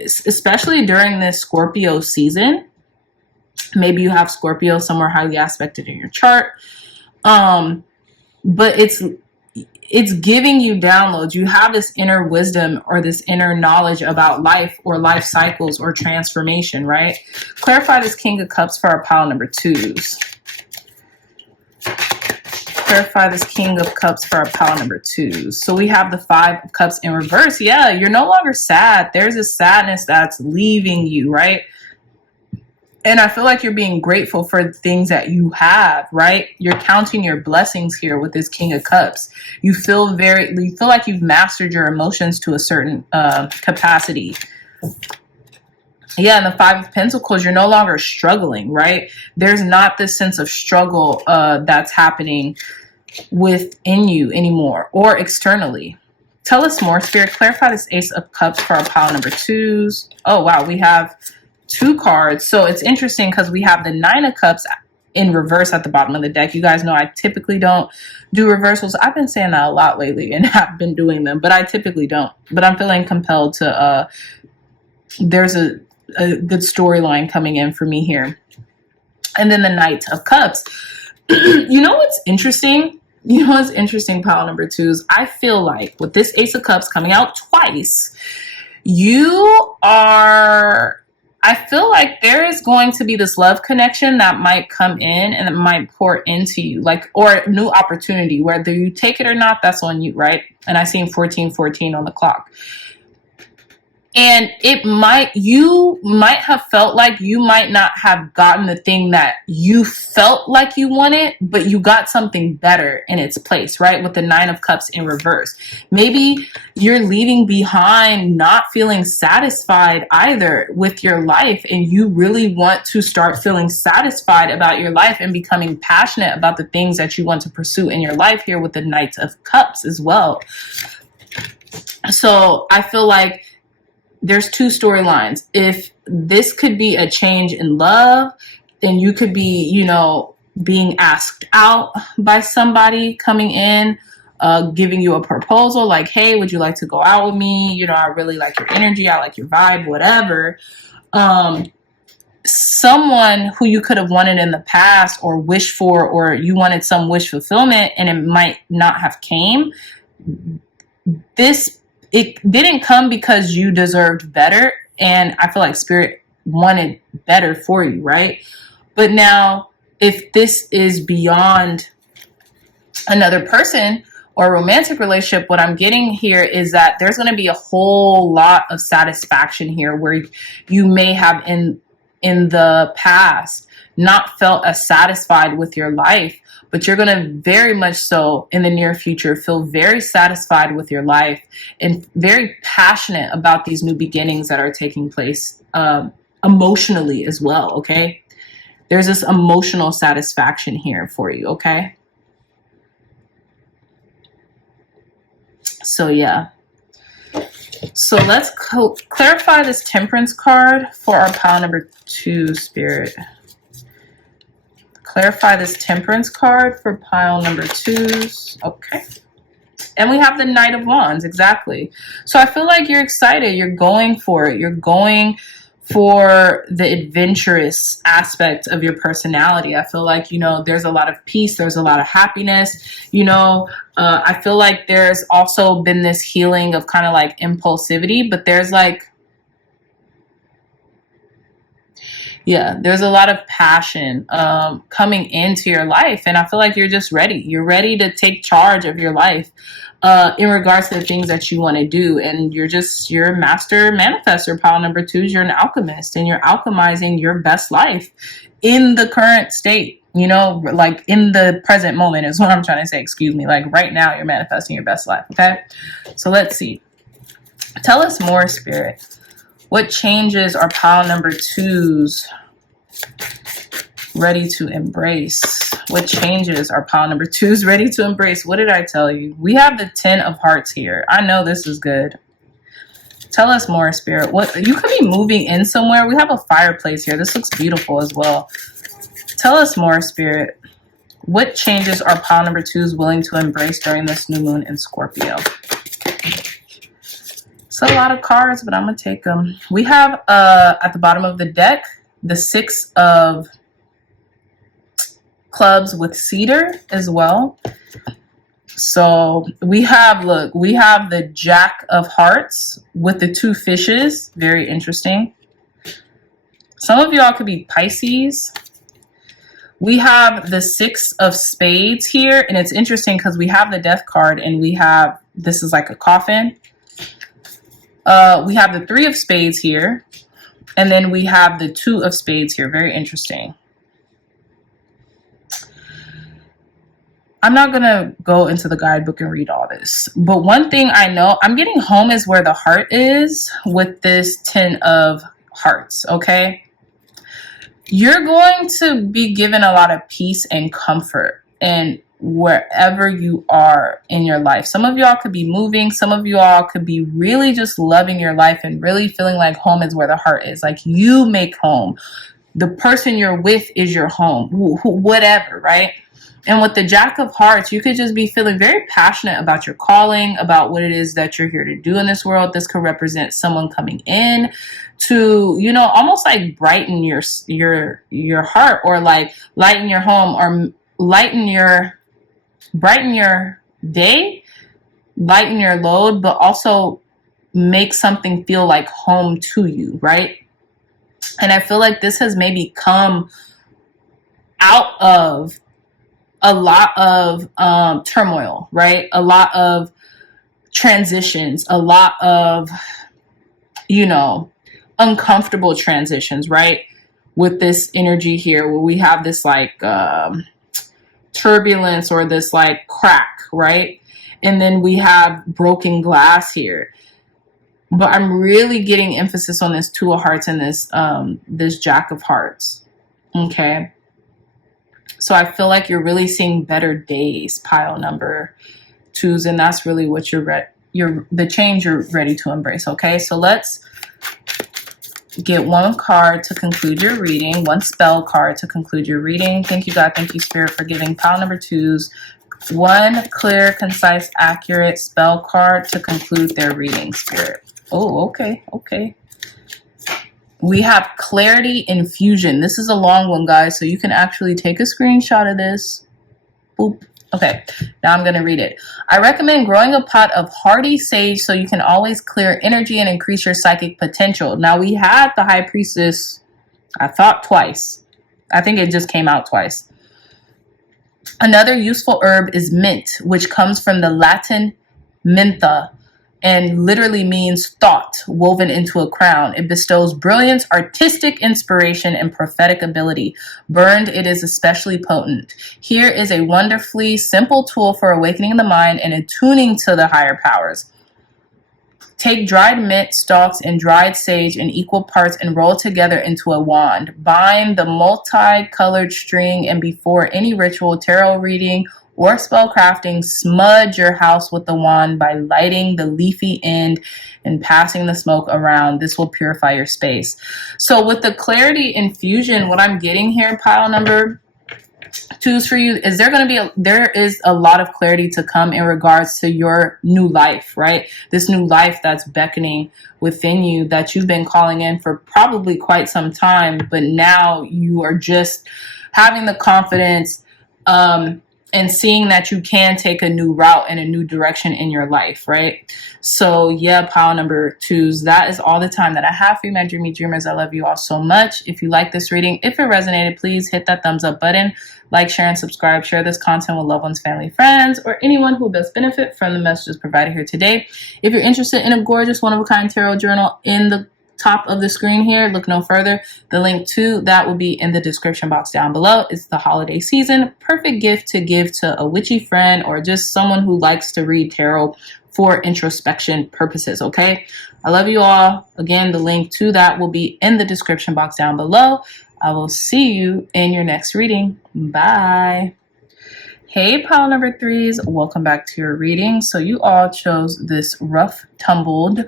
especially during this Scorpio season. Maybe you have Scorpio somewhere highly aspected in your chart. But it's giving you downloads. You have this inner wisdom or this inner knowledge about life or life cycles or transformation, right? Clarify this King of Cups for our pile number 2s. Clarify this King of Cups for our pile number 2s. So we have the 5 of Cups in reverse. Yeah, you're no longer sad. There's a sadness that's leaving you, right? And I feel like you're being grateful for the things that you have, right? You're counting your blessings here with this King of Cups. You feel like you've mastered your emotions to a certain capacity. Yeah, and the 5 of Pentacles, you're no longer struggling, right? There's not this sense of struggle that's happening within you anymore or externally. Tell us more, Spirit. Clarify this Ace of Cups for our pile number 2s. Oh, wow. We have 2 cards. So it's interesting because we have the 9 of Cups in reverse at the bottom of the deck. You guys know I typically don't do reversals. I've been saying that a lot lately and have been doing them, but I typically don't. But I'm feeling compelled to, there's a good storyline coming in for me here. And then the Knight of Cups. You know what's interesting? You know what's interesting, pile number 2s? I feel like with this Ace of Cups coming out twice, I feel like there is going to be this love connection that might come in and it might pour into you, like, or a new opportunity. Whether you take it or not, that's on you, right? And I seen 14:14 on the clock. And you might have felt like you might not have gotten the thing that you felt like you wanted, but you got something better in its place, right? With the 9 of Cups in reverse. Maybe you're leaving behind not feeling satisfied either with your life, and you really want to start feeling satisfied about your life and becoming passionate about the things that you want to pursue in your life here with the Knight of Cups as well. So I feel like there's 2 storylines. If this could be a change in love, then you could be, you know, being asked out by somebody coming in, giving you a proposal like, hey, would you like to go out with me? You know, I really like your energy. I like your vibe, whatever. Someone who you could have wanted in the past or wished for, or you wanted some wish fulfillment and it might not have came. It didn't come because you deserved better, and I feel like Spirit wanted better for you, right? But now, if this is beyond another person or a romantic relationship, what I'm getting here is that there's going to be a whole lot of satisfaction here where you may have in the past not felt as satisfied with your life, but you're going to very much so in the near future feel very satisfied with your life and very passionate about these new beginnings that are taking place emotionally as well, okay? There's this emotional satisfaction here for you, okay? So, yeah. So let's clarify this Temperance card for our pile number 2, Spirit. Clarify this Temperance card for pile number 2s. Okay. And we have the Knight of Wands. Exactly. So I feel like you're excited. You're going for it. You're going for the adventurous aspect of your personality. I feel like, you know, there's a lot of peace. There's a lot of happiness. You know, I feel like there's also been this healing of kind of like impulsivity, but there's like, yeah, there's a lot of passion coming into your life. And I feel like you're just ready. You're ready to take charge of your life in regards to the things that you want to do. And you're a master manifestor. Pile number 2s, you're an alchemist and you're alchemizing your best life in the current state. You know, like in the present moment is what I'm trying to say. Excuse me. Like right now you're manifesting your best life. Okay. So let's see. Tell us more, Spirit. What changes are pile number 2s ready to embrace? What changes are pile number 2s ready to embrace? What did I tell you? We have the 10 of Hearts here. I know this is good. Tell us more, Spirit. What you could be moving in somewhere. We have a fireplace here. This looks beautiful as well. Tell us more, Spirit. What changes are pile number 2s willing to embrace during this new moon in Scorpio? It's a lot of cards, but I'm going to take them. We have at the bottom of the deck, the 6 of Clubs with Cedar as well. So we have, look, we have the Jack of Hearts with the 2 fishes. Very interesting. Some of y'all could be Pisces. We have the 6 of Spades here, and it's interesting because we have the Death card, and we have, this is like a coffin. We have the 3 of Spades here, and then we have the 2 of Spades here. Very interesting. I'm not going to go into the guidebook and read all this, but one thing I know, I'm getting home is where the heart is with this 10 of Hearts, okay? You're going to be given a lot of peace and comfort and wherever you are in your life. Some of y'all could be moving. Some of y'all could be really just loving your life and really feeling like home is where the heart is. Like you make home. The person you're with is your home, whatever, right? And with the Jack of Hearts, you could just be feeling very passionate about your calling, about what it is that you're here to do in this world. This could represent someone coming in to, you know, almost like brighten your heart, or like lighten your home, or brighten your day, lighten your load, but also make something feel like home to you, right? And I feel like this has maybe come out of a lot of turmoil, right? A lot of transitions, a lot of, you know, uncomfortable transitions, right? With this energy here, where we have this like turbulence or this like crack, right? And then we have broken glass here. But I'm really getting emphasis on this 2 of Hearts and this Jack of Hearts, okay? So I feel like you're really seeing better days, pile number 2s, and that's really what the change you're ready to embrace, okay? So let's get 1 card to conclude your reading, 1 spell card to conclude your reading. Thank you, God. Thank you, Spirit, for giving pile number 2s 1 clear, concise, accurate spell card to conclude their reading, Spirit. Oh, okay, okay. We have Clarity Infusion. This is a long one, guys, so you can actually take a screenshot of this. Boop. Okay, now I'm going to read it. I recommend growing a pot of hardy sage so you can always clear energy and increase your psychic potential. Now, we had the High Priestess, I thought twice. I think it just came out twice. Another useful herb is mint, which comes from the Latin mentha, and literally means thought woven into a crown. It bestows brilliance, artistic inspiration, and prophetic ability. Burned, it is especially potent. Here is a wonderfully simple tool for awakening the mind and attuning to the higher powers. Take dried mint stalks and dried sage in equal parts and roll together into a wand. Bind the multicolored string, and before any ritual, tarot reading, or spell crafting, smudge your house with the wand by lighting the leafy end and passing the smoke around. This will purify your space. So with the Clarity Infusion, what I'm getting here, pile number 2s for you, is there is a lot of clarity to come in regards to your new life, right? This new life that's beckoning within you, that you've been calling in for probably quite some time, but now you are just having the confidence, and seeing that you can take a new route and a new direction in your life, right? So yeah, pile number 2s, that is all the time that I have for you, my dreamy dreamers. I love you all so much. If you like this reading, if it resonated, please hit that thumbs up button, like, share, and subscribe. Share this content with loved ones, family, friends, or anyone who will best benefit from the messages provided here today. If you're interested in a gorgeous one-of-a-kind tarot journal, in the top of the screen here, look no further. The link to that will be in the description box down below. It's the holiday season. Perfect gift to give to a witchy friend or just someone who likes to read tarot for introspection purposes, okay? I love you all. Again, the link to that will be in the description box down below. I will see you in your next reading. Bye. Hey, pile number 3s. Welcome back to your reading. So you all chose this rough tumbled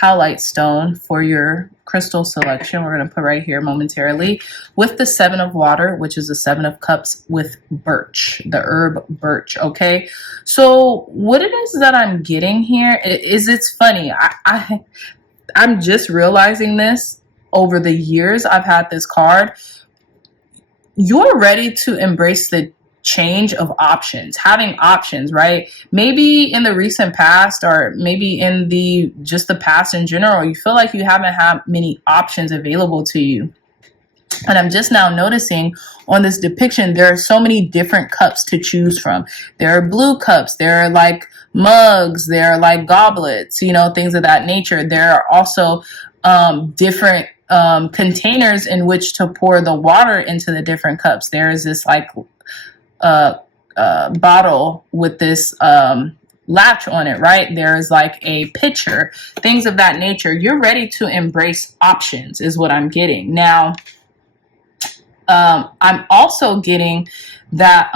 Howlite stone for your crystal selection. We're going to put right here momentarily with the 7 of water, which is the 7 of cups with birch, the herb birch. Okay, so what it is that I'm getting here is, it's funny. I'm just realizing this over the years I've had this card. You're ready to embrace the change of options, having options, right? Maybe in the recent past, or maybe in the just the past in general, you feel like you haven't had many options available to you. And I'm just now noticing on this depiction, there are so many different cups to choose from. There are blue cups, there are like mugs, there are like goblets, you know, things of that nature. There are also different containers in which to pour the water into the different cups. There is this like bottle with this latch on it, right? There's like a pitcher, things of that nature. You're ready to embrace options is what I'm getting. Now, I'm also getting that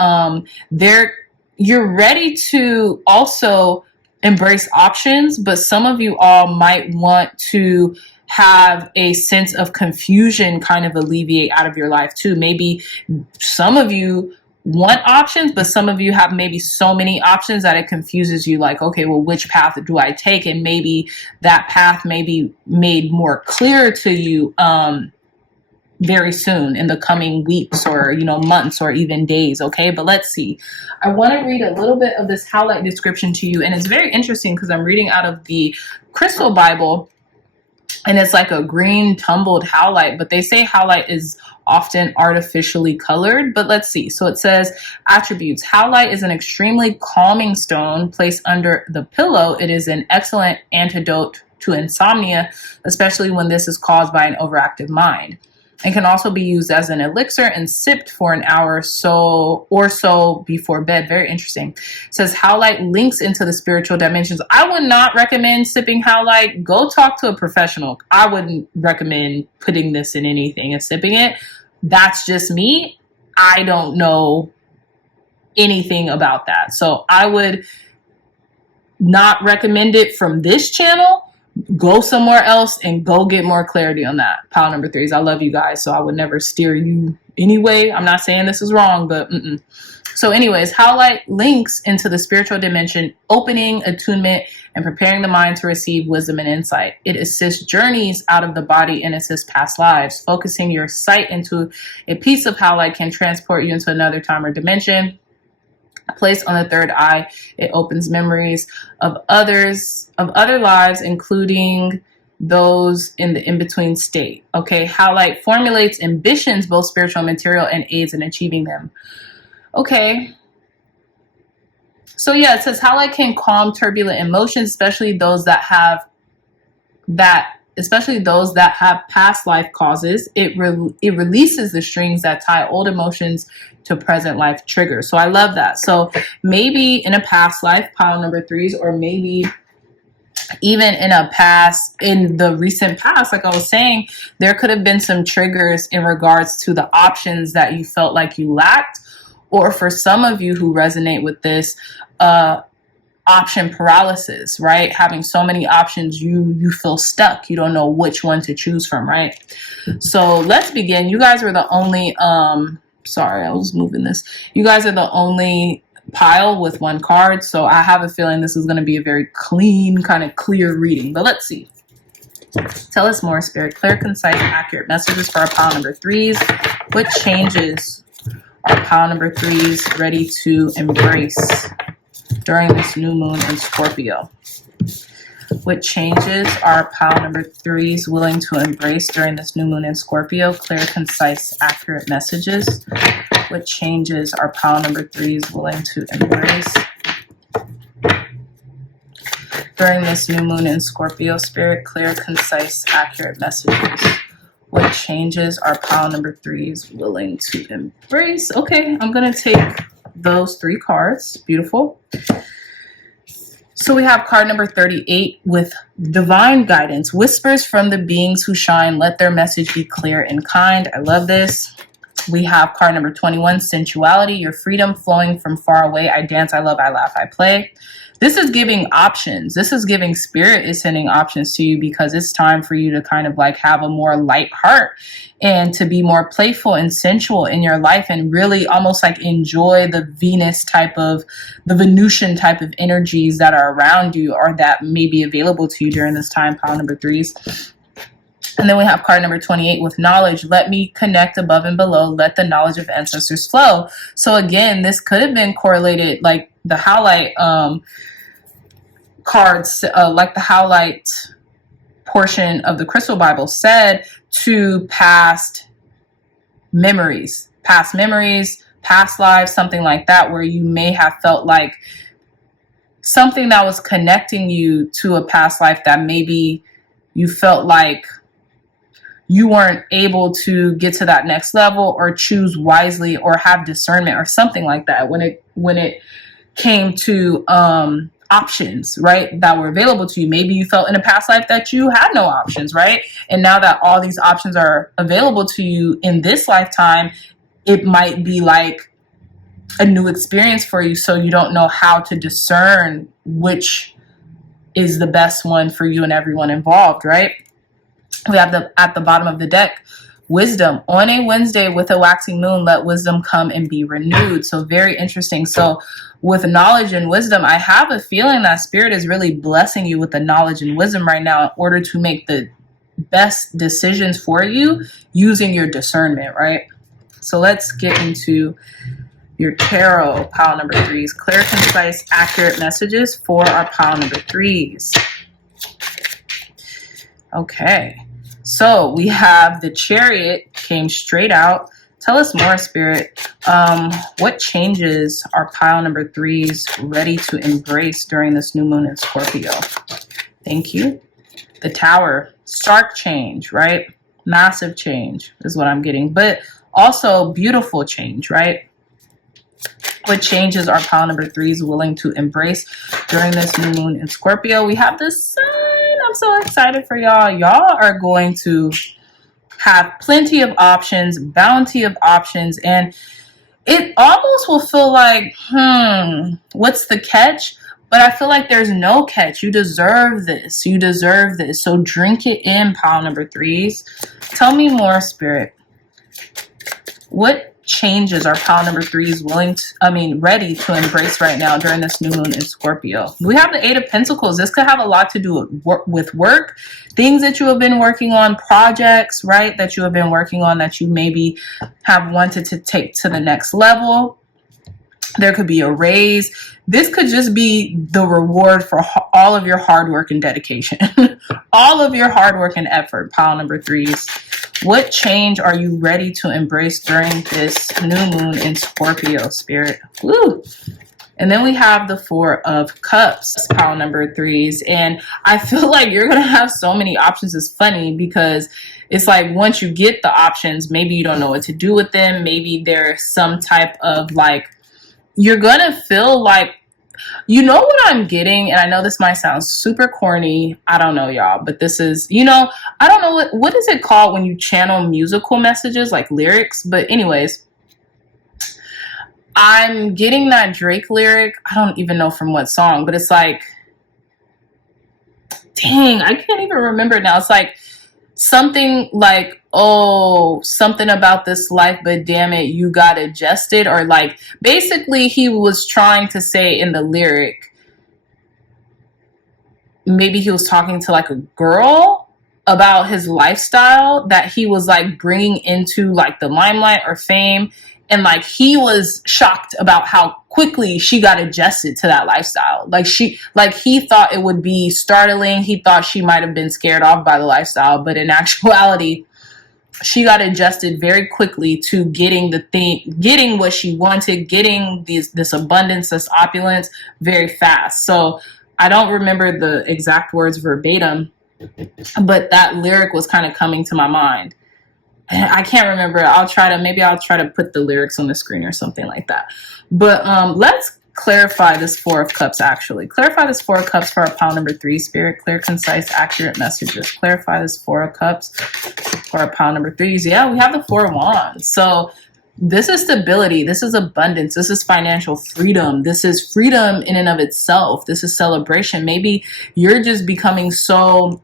you're ready to also embrace options, but some of you all might want to have a sense of confusion kind of alleviate out of your life too. Maybe some of you want options, but some of you have maybe so many options that it confuses you, like, okay, well, which path do I take? And maybe that path may be made more clear to you very soon in the coming weeks or, you know, months or even days. Okay, but let's see. I want to read a little bit of this Howlite description to you, and it's very interesting because I'm reading out of the Crystal Bible, and it's like a green tumbled Howlite, but they say Howlite is often artificially colored. But let's see. So it says attributes. Howlite is an extremely calming stone placed under the pillow. It is an excellent antidote to insomnia, especially when this is caused by an overactive mind. It can also be used as an elixir and sipped for an hour or so before bed. Very interesting. It says Howlite links into the spiritual dimensions. I would not recommend sipping Howlite. Go talk to a professional. I wouldn't recommend putting this in anything and sipping it. That's just me. I don't know anything about that. So I would not recommend it from this channel. Go somewhere else and go get more clarity on that. Pile number 3s. I love you guys, so I would never steer you anyway. I'm not saying this is wrong, but So anyways, Howlite links into the spiritual dimension, opening attunement and preparing the mind to receive wisdom and insight. It assists journeys out of the body and assists past lives. Focusing your sight into a piece of Howlite can transport you into another time or dimension. Placed on the third eye, it opens memories of other lives, including those in the in-between state. Okay, Howlite formulates ambitions, both spiritual and material, and aids in achieving them. Okay. So yeah, it says Howlite can calm turbulent emotions, especially those that have past life causes. It releases the strings that tie old emotions to present life triggers. So I love that. So maybe in a past life, pile number 3s, or maybe even in the recent past, like I was saying, there could have been some triggers in regards to the options that you felt like you lacked. Or for some of you who resonate with this, option paralysis, right? Having so many options, you feel stuck. You don't know which one to choose from, right? So let's begin. You guys are the only, sorry, I was moving this. You guys are the only pile with one card. So I have a feeling this is going to be a very clean, kind of clear reading, but let's see. Tell us more, Spirit. Clear, concise, accurate messages for our pile number 3s. What changes are pile number 3s ready to embrace during this new moon in Scorpio? What changes are pile number 3s willing to embrace during this new moon in Scorpio? Clear, concise, accurate messages. What changes are pile number 3s willing to embrace during this new moon in Scorpio? Spirit, clear, concise, accurate messages. What changes are pile number 3s willing to embrace? Okay, I'm going to take those 3 cards. Beautiful. So we have card number 38 with divine guidance. Whispers from the beings who shine. Let their message be clear and kind. I love this. We have card number 21, sensuality. Your freedom flowing from far away. I dance, I love, I laugh, I play. This is giving options. This is giving spirit is sending options to you because it's time for you to kind of like have a more light heart and to be more playful and sensual in your life and really almost like enjoy the Venusian type of energies that are around you or that may be available to you during this time, pile number 3s. And then we have card number 28 with knowledge. Let me connect above and below. Let the knowledge of ancestors flow. So again, this could have been correlated like the Howlite cards, like the Howlite portion of the Crystal Bible said, to past memories, past lives, something like that, where you may have felt like something that was connecting you to a past life that maybe you felt like you weren't able to get to that next level or choose wisely or have discernment or something like that when it came to options, right, that were available to you. Maybe you felt in a past life that you had no options, right? And now that all these options are available to you in this lifetime, it might be like a new experience for you, so you don't know how to discern which is the best one for you and everyone involved, right? We have at the bottom of the deck, wisdom. On a Wednesday with a waxing moon, let wisdom come and be renewed. So very interesting. So with knowledge and wisdom, I have a feeling that Spirit is really blessing you with the knowledge and wisdom right now in order to make the best decisions for you using your discernment, right? So let's get into your tarot pile number 3s. Clear, concise, accurate messages for our pile number 3s. Okay. So we have the Chariot came straight out. Tell us more, Spirit. What changes are pile number 3s ready to embrace during this new moon in Scorpio? Thank you. The Tower, stark change, right? Massive change is what I'm getting, but also beautiful change, right? What changes are pile number 3s willing to embrace during this new moon in Scorpio? We have the Sun. I'm so excited for y'all. Y'all are going to have plenty of options, bounty of options, and it almost will feel like, what's the catch? But I feel like there's no catch. You deserve this. You deserve this. So drink it in, pile number 3s. Tell me more, Spirit. What changes are pile number 3s ready to embrace right now during this new moon in Scorpio? We have the 8 of Pentacles. This could have a lot to do with work, things that you have been working on, projects, right, that you have been working on that you maybe have wanted to take to the next level. There could be a raise. This could just be the reward for all of your hard work and dedication. All of your hard work and effort, pile number 3s. What change are you ready to embrace during this new moon in Scorpio, Spirit? Woo! And then we have the 4 of Cups, pile number 3s. And I feel like you're going to have so many options. It's funny because it's like once you get the options, maybe you don't know what to do with them. Maybe there's some type of like, you're going to feel like, you know what I'm getting, and I know this might sound super corny. I don't know, y'all, but this is, I don't know what is it called when you channel musical messages, like lyrics. But anyways, I'm getting that Drake lyric. I don't even know from what song, but it's like, dang, I can't even remember it now. It's like something like, oh, something about this life, but damn it, you got adjusted. Or like, basically he was trying to say in the lyric, maybe he was talking to like a girl about his lifestyle that he was like bringing into like the limelight or fame. And like, he was shocked about how quickly she got adjusted to that lifestyle. Like he thought it would be startling. He thought she might have been scared off by the lifestyle, but in actuality, she got adjusted very quickly to getting what she wanted, getting this abundance, this opulence very fast. So I don't remember the exact words verbatim, but that lyric was kind of coming to my mind. I can't remember. Maybe I'll try to put the lyrics on the screen or something like that. But let's clarify this 4 of Cups, actually. Clarify this 4 of Cups for our pile number 3, Spirit. Clear, concise, accurate messages. Clarify this 4 of Cups for our pile number 3s. Yeah, we have the 4 of Wands. So this is stability. This is abundance. This is financial freedom. This is freedom in and of itself. This is celebration. Maybe you're just becoming so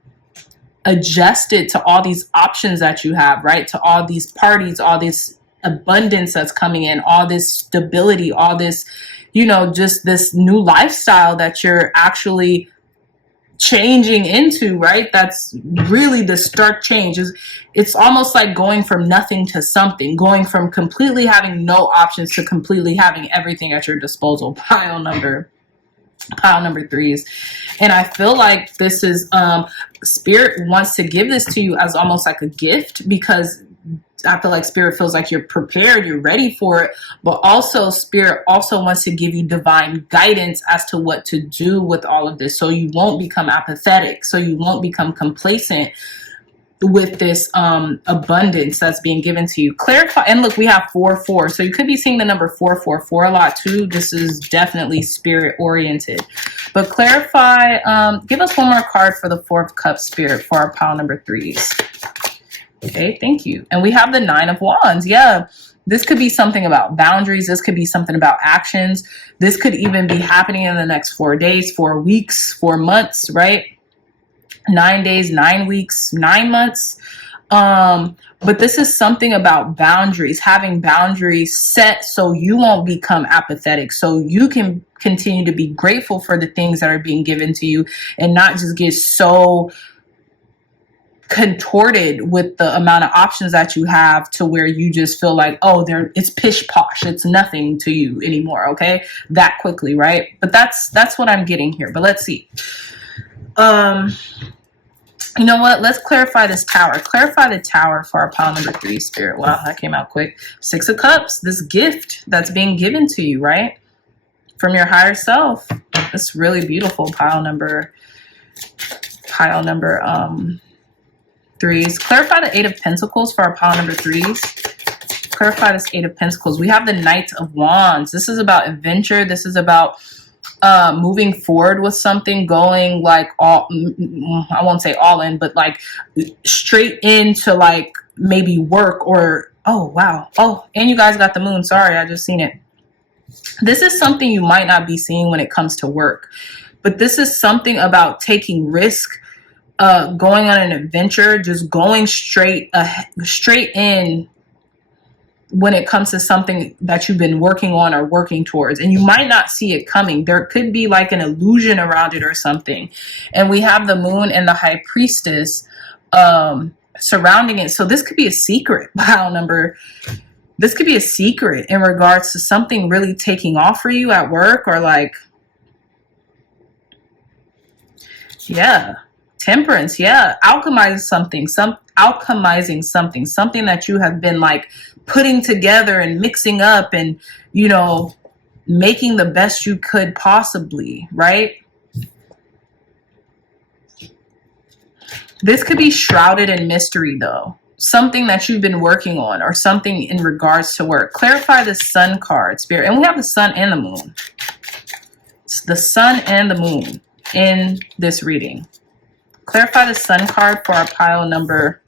adjusted to all these options that you have, right? To all these parties, all this abundance that's coming in, all this stability, all this, just this new lifestyle that you're actually changing into, right? That's really the stark change. It's almost like going from nothing to something, going from completely having no options to completely having everything at your disposal. Pile number 3s. And I feel like this is Spirit wants to give this to you as almost like a gift, because I feel like Spirit feels like you're prepared, you're ready for it, but also Spirit also wants to give you divine guidance as to what to do with all of this, so you won't become apathetic, so you won't become complacent with this abundance that's being given to you. Clarify, and look, we have 4-4, so you could be seeing the number 444 a lot too. This is definitely Spirit oriented. But clarify, give us one more card for the 4 of Cups, Spirit, for our pile number 3s. Okay, thank you. And we have the 9 of Wands. Yeah, this could be something about boundaries. This could be something about actions. This could even be happening in the next 4 days, 4 weeks, 4 months, right? 9 days, 9 weeks, 9 months. But this is something about boundaries, having boundaries set so you won't become apathetic, so you can continue to be grateful for the things that are being given to you and not just get so contorted with the amount of options that you have to where you just feel like, oh, it's pish posh, it's nothing to you anymore. Okay, that quickly, right? But that's what I'm getting here. But let's see. You know what? Let's clarify this Tower. Clarify the Tower for our pile number 3, Spirit. Wow, that came out quick. 6 of Cups. This gift that's being given to you, right? From your higher self. That's really beautiful. Pile number 3s. Clarify the 8 of Pentacles for our pile number 3s. Clarify this 8 of Pentacles. We have the Knight of Wands. This is about adventure. This is about moving forward with something, going like I won't say all in, but like straight into like maybe work or, oh, wow. Oh, and you guys got the Moon. Sorry, I just seen it. This is something you might not be seeing when it comes to work, but this is something about taking risk, going on an adventure, just going straight in when it comes to something that you've been working on or working towards, and you might not see it coming. There could be like an illusion around it or something. And we have the Moon and the High Priestess surrounding it. So this could be a secret, this could be a secret in regards to something really taking off for you at work, or like, yeah, Temperance, yeah, alchemizing something that you have been like putting together and mixing up and, you know, making the best you could possibly, right? This could be shrouded in mystery though. Something that you've been working on, or something in regards to work. Clarify the Sun card, Spirit. And we have the Sun and the Moon. It's the Sun and the Moon in this reading. Clarify the Sun card for our pile number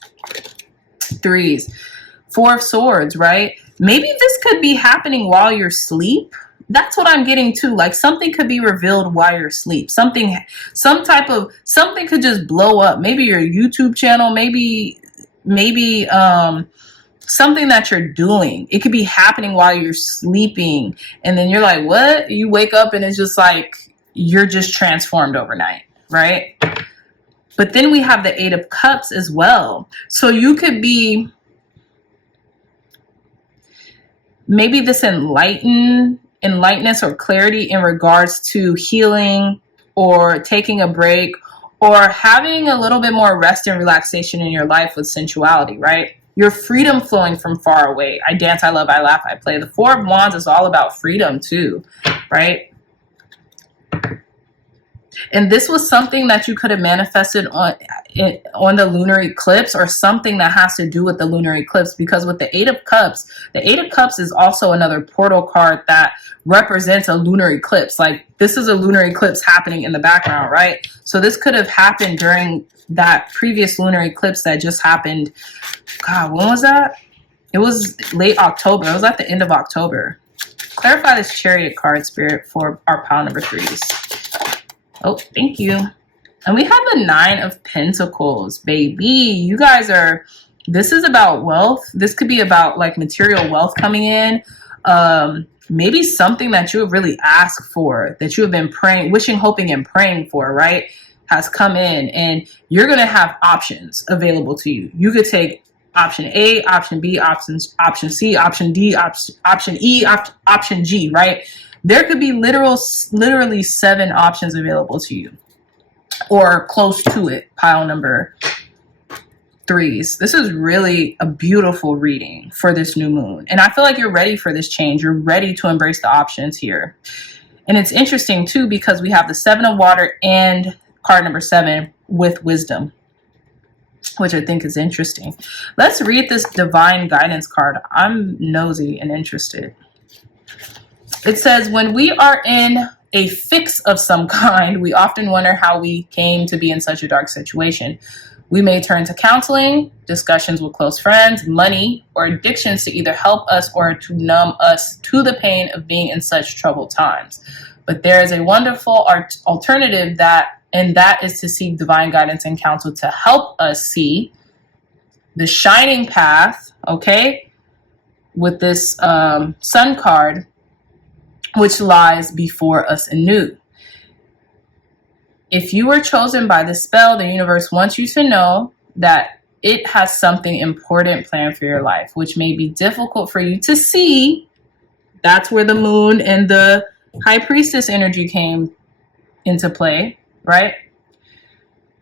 3s. 4 of Swords, right? Maybe this could be happening while you're asleep. That's what I'm getting to. Like something could be revealed while you're asleep. Something could just blow up. Maybe your YouTube channel, maybe something that you're doing. It could be happening while you're sleeping. And then you're like, what? You wake up and it's just like, you're just transformed overnight, right? But then we have the 8 of Cups as well. So you could be, maybe this enlightenment or clarity in regards to healing or taking a break or having a little bit more rest and relaxation in your life with sensuality, right? Your freedom flowing from far away. I dance, I love, I laugh, I play. The 4 of Wands is all about freedom too, right? And this was something that you could have manifested on the lunar eclipse, or something that has to do with the lunar eclipse, because with the 8 of Cups, the 8 of Cups is also another portal card that represents a lunar eclipse. Like this is a lunar eclipse happening in the background, right? So this could have happened during that previous lunar eclipse that just happened. God, when was that? It was late October. It was at the end of October. Clarify this Chariot card, Spirit, for our pile number 3s. Oh, thank you. And we have the 9 of Pentacles, baby. You guys are, this is about wealth. This could be about like material wealth coming in. Maybe something that you have really asked for, that you have been praying, wishing, hoping, and praying for, right? has come in, and you're going to have options available to you. You could take option A, option B, option C, option D, option E, option G, right? There could be literally 7 options available to you, or close to it. Pile number 3s. This is really a beautiful reading for this new moon. And I feel like you're ready for this change. You're ready to embrace the options here. And it's interesting too, because we have the 7 of water and card number 7 with wisdom, which I think is interesting. Let's read this divine guidance card. I'm nosy and interested. It says, when we are in a fix of some kind, we often wonder how we came to be in such a dark situation. We may turn to counseling, discussions with close friends, money, or addictions to either help us or to numb us to the pain of being in such troubled times. But there is a wonderful alternative, and that is to seek divine guidance and counsel to help us see the shining path, okay, with this sun card, which lies before us anew. If you were chosen by the spell, the universe wants you to know that it has something important planned for your life, which may be difficult for you to see. That's where the moon and the high priestess energy came into play, right?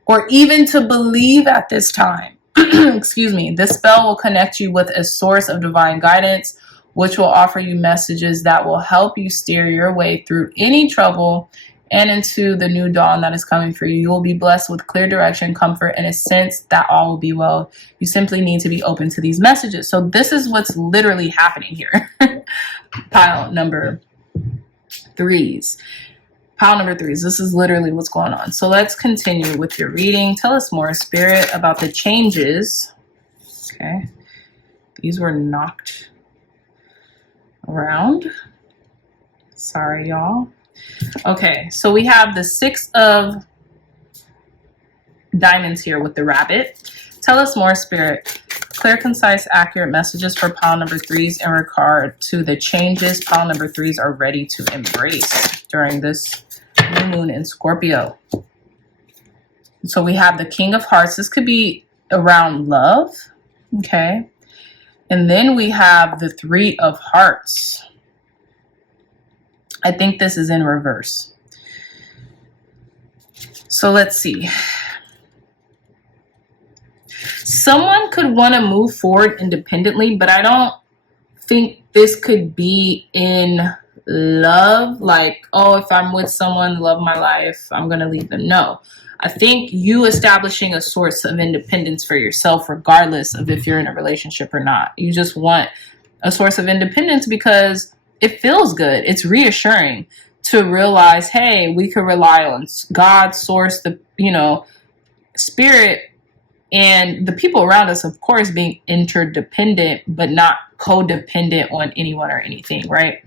Or even to believe at this time. Excuse me. This spell will connect you with a source of divine guidance, which will offer you messages that will help you steer your way through any trouble and into the new dawn that is coming for you. You will be blessed with clear direction, comfort, and a sense that all will be well. You simply need to be open to these messages. So this is what's literally happening here. Pile number 3s. Pile number 3s. This is literally what's going on. So let's continue with your reading. Tell us more, Spirit, about the changes. Okay. These were knocked around. Sorry, y'all. Okay, so we have the 6 of diamonds here with the rabbit. Tell us more, Spirit. Clear, concise, accurate messages for pile number 3s in regard to the changes pile number 3s are ready to embrace during this new moon in Scorpio. So we have the King of Hearts. This could be around love, okay? And then we have the 3 of Hearts. I think this is in reverse. So let's see. Someone could want to move forward independently, but I don't think this could be in love. Like, oh, if I'm with someone, love my life, I'm going to leave them. No. I think you establishing a source of independence for yourself, regardless of if you're in a relationship or not. You just want a source of independence because it feels good. It's reassuring to realize, hey, we could rely on God, source, the, spirit, and the people around us, of course, being interdependent, but not codependent on anyone or anything, right?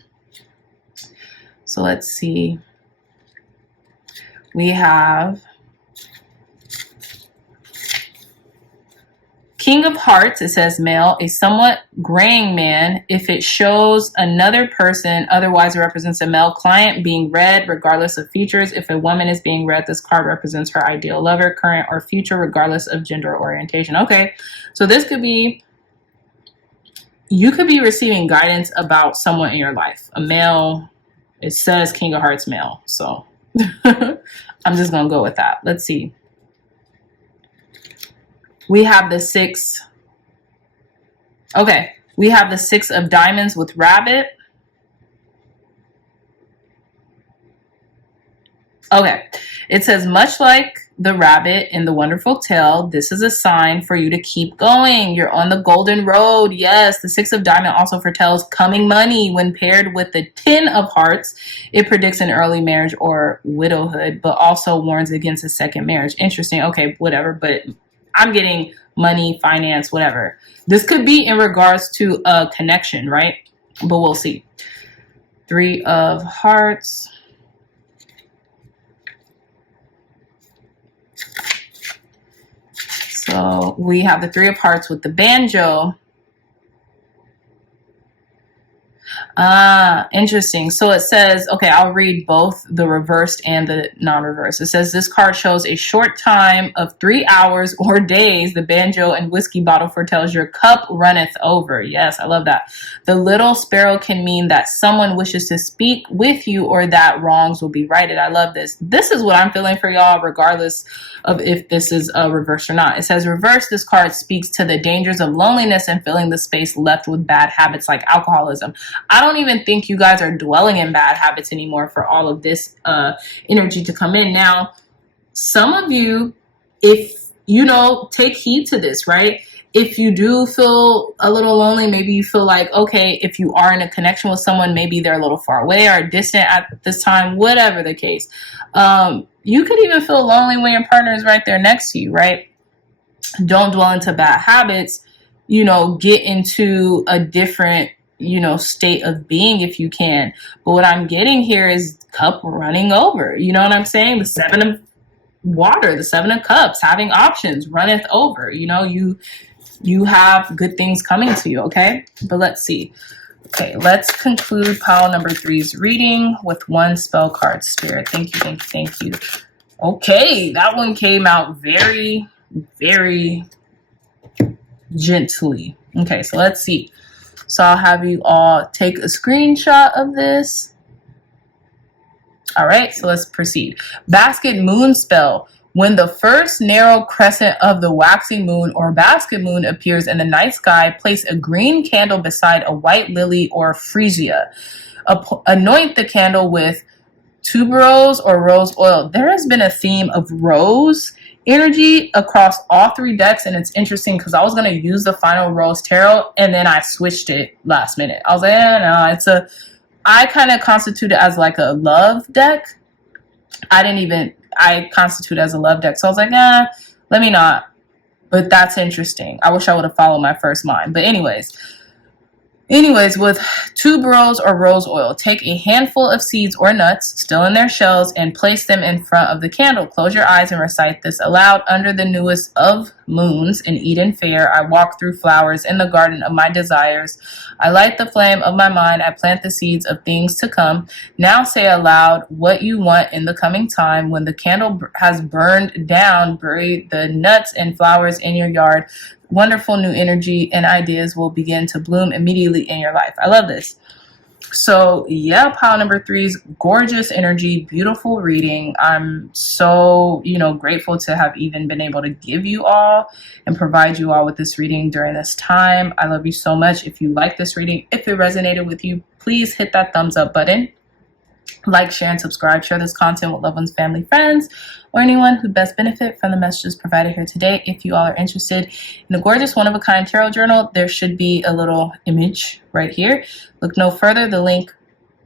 So let's see. We have King of Hearts. It says male, a somewhat graying man. If it shows another person, otherwise it represents a male client being read regardless of features. If a woman is being read, this card represents her ideal lover, current or future, regardless of gender orientation. Okay, so this could be, you could be receiving guidance about someone in your life. A male, it says King of Hearts male, so I'm just going to go with that. Let's see. We have the 6. Okay, we have the 6 of diamonds with rabbit. Okay, it says, much like the rabbit in the wonderful tale, this is a sign for you to keep going. You're on the golden road. Yes, the 6 of diamond also foretells coming money. When paired with the 10 of hearts, it predicts an early marriage or widowhood, but also warns against a second marriage. Interesting. Okay, whatever, but I'm getting money, finance, whatever. This could be in regards to a connection, right? But we'll see. 3 of hearts. So we have the 3 of hearts with the banjo. Ah, interesting. So it says, okay, I'll read both the reversed and the non-reversed. It says this card shows a short time of 3 hours or days. The banjo and whiskey bottle foretells your cup runneth over. Yes, I love that. The little sparrow can mean that someone wishes to speak with you or that wrongs will be righted. I love this. This is what I'm feeling for y'all, regardless of if this is a reverse or not. It says reverse. This card speaks to the dangers of loneliness and filling the space left with bad habits like alcoholism. I don't even think you guys are dwelling in bad habits anymore for all of this energy to come in. Now, some of you, if you know, take heed to this, right? If you do feel a little lonely, maybe you feel like, okay, if you are in a connection with someone, maybe they're a little far away or distant at this time, whatever the case. You could even feel lonely when your partner is right there next to you, right? Don't dwell into bad habits, you know, get into a different, you know, state of being if you can. But what I'm getting here is cup running over. You know what I'm saying? The 7 of water, the 7 of cups, having options, runneth over. You know, you have good things coming to you, okay? But let's see. Okay, let's conclude pile number 3's reading with one spell card, Spirit. Thank you, thank you, thank you. Okay, that one came out very, very gently. Okay, so let's see. So I'll have you all take a screenshot of this. All right, so let's proceed. Basket moon spell. When the first narrow crescent of the waxing moon or basket moon appears in the night sky, place a green candle beside a white lily or freesia. Anoint the candle with tuberose or rose oil. There has been a theme of rose energy across all 3 decks, and it's interesting because I was going to use the final rose tarot and then I switched it last minute. I was like, no, I kind of constitute it as like a love deck. I constitute as a love deck. So I was like, nah, let me not. But that's interesting. I wish I would have followed my first mind. But anyways, with tuberose or rose oil, take a handful of seeds or nuts still in their shells and place them in front of the candle. Close your eyes and recite this aloud. Under the newest of moons in Eden fair, I walk through flowers in the garden of my desires. I light the flame of my mind. I plant the seeds of things to come. Now say aloud what you want in the coming time. When the candle has burned down, bury the nuts and flowers in your yard. Wonderful new energy and ideas will begin to bloom immediately in your life. I love this. So yeah, pile number 3's gorgeous energy, beautiful reading. I'm so, you know, grateful to have even been able to give you all and provide you all with this reading during this time. I love you so much. If you like this reading, if it resonated with you, please hit that thumbs up button. Like, share, and subscribe. Share this content with loved ones, family, friends, or anyone who'd best benefit from the messages provided here today. If you all are interested in the gorgeous one-of-a-kind tarot journal, there should be a little image right here. Look no further. The link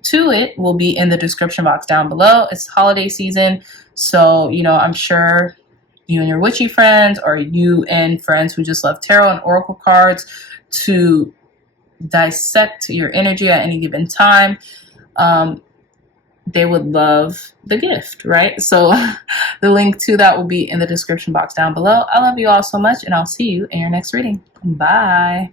to it will be in the description box down below. It's holiday season, so, you know, I'm sure you and your witchy friends or you and friends who just love tarot and oracle cards to dissect your energy at any given time. They would love the gift, right? So the link to that will be in the description box down below. I love you all so much, and I'll see you in your next reading. Bye.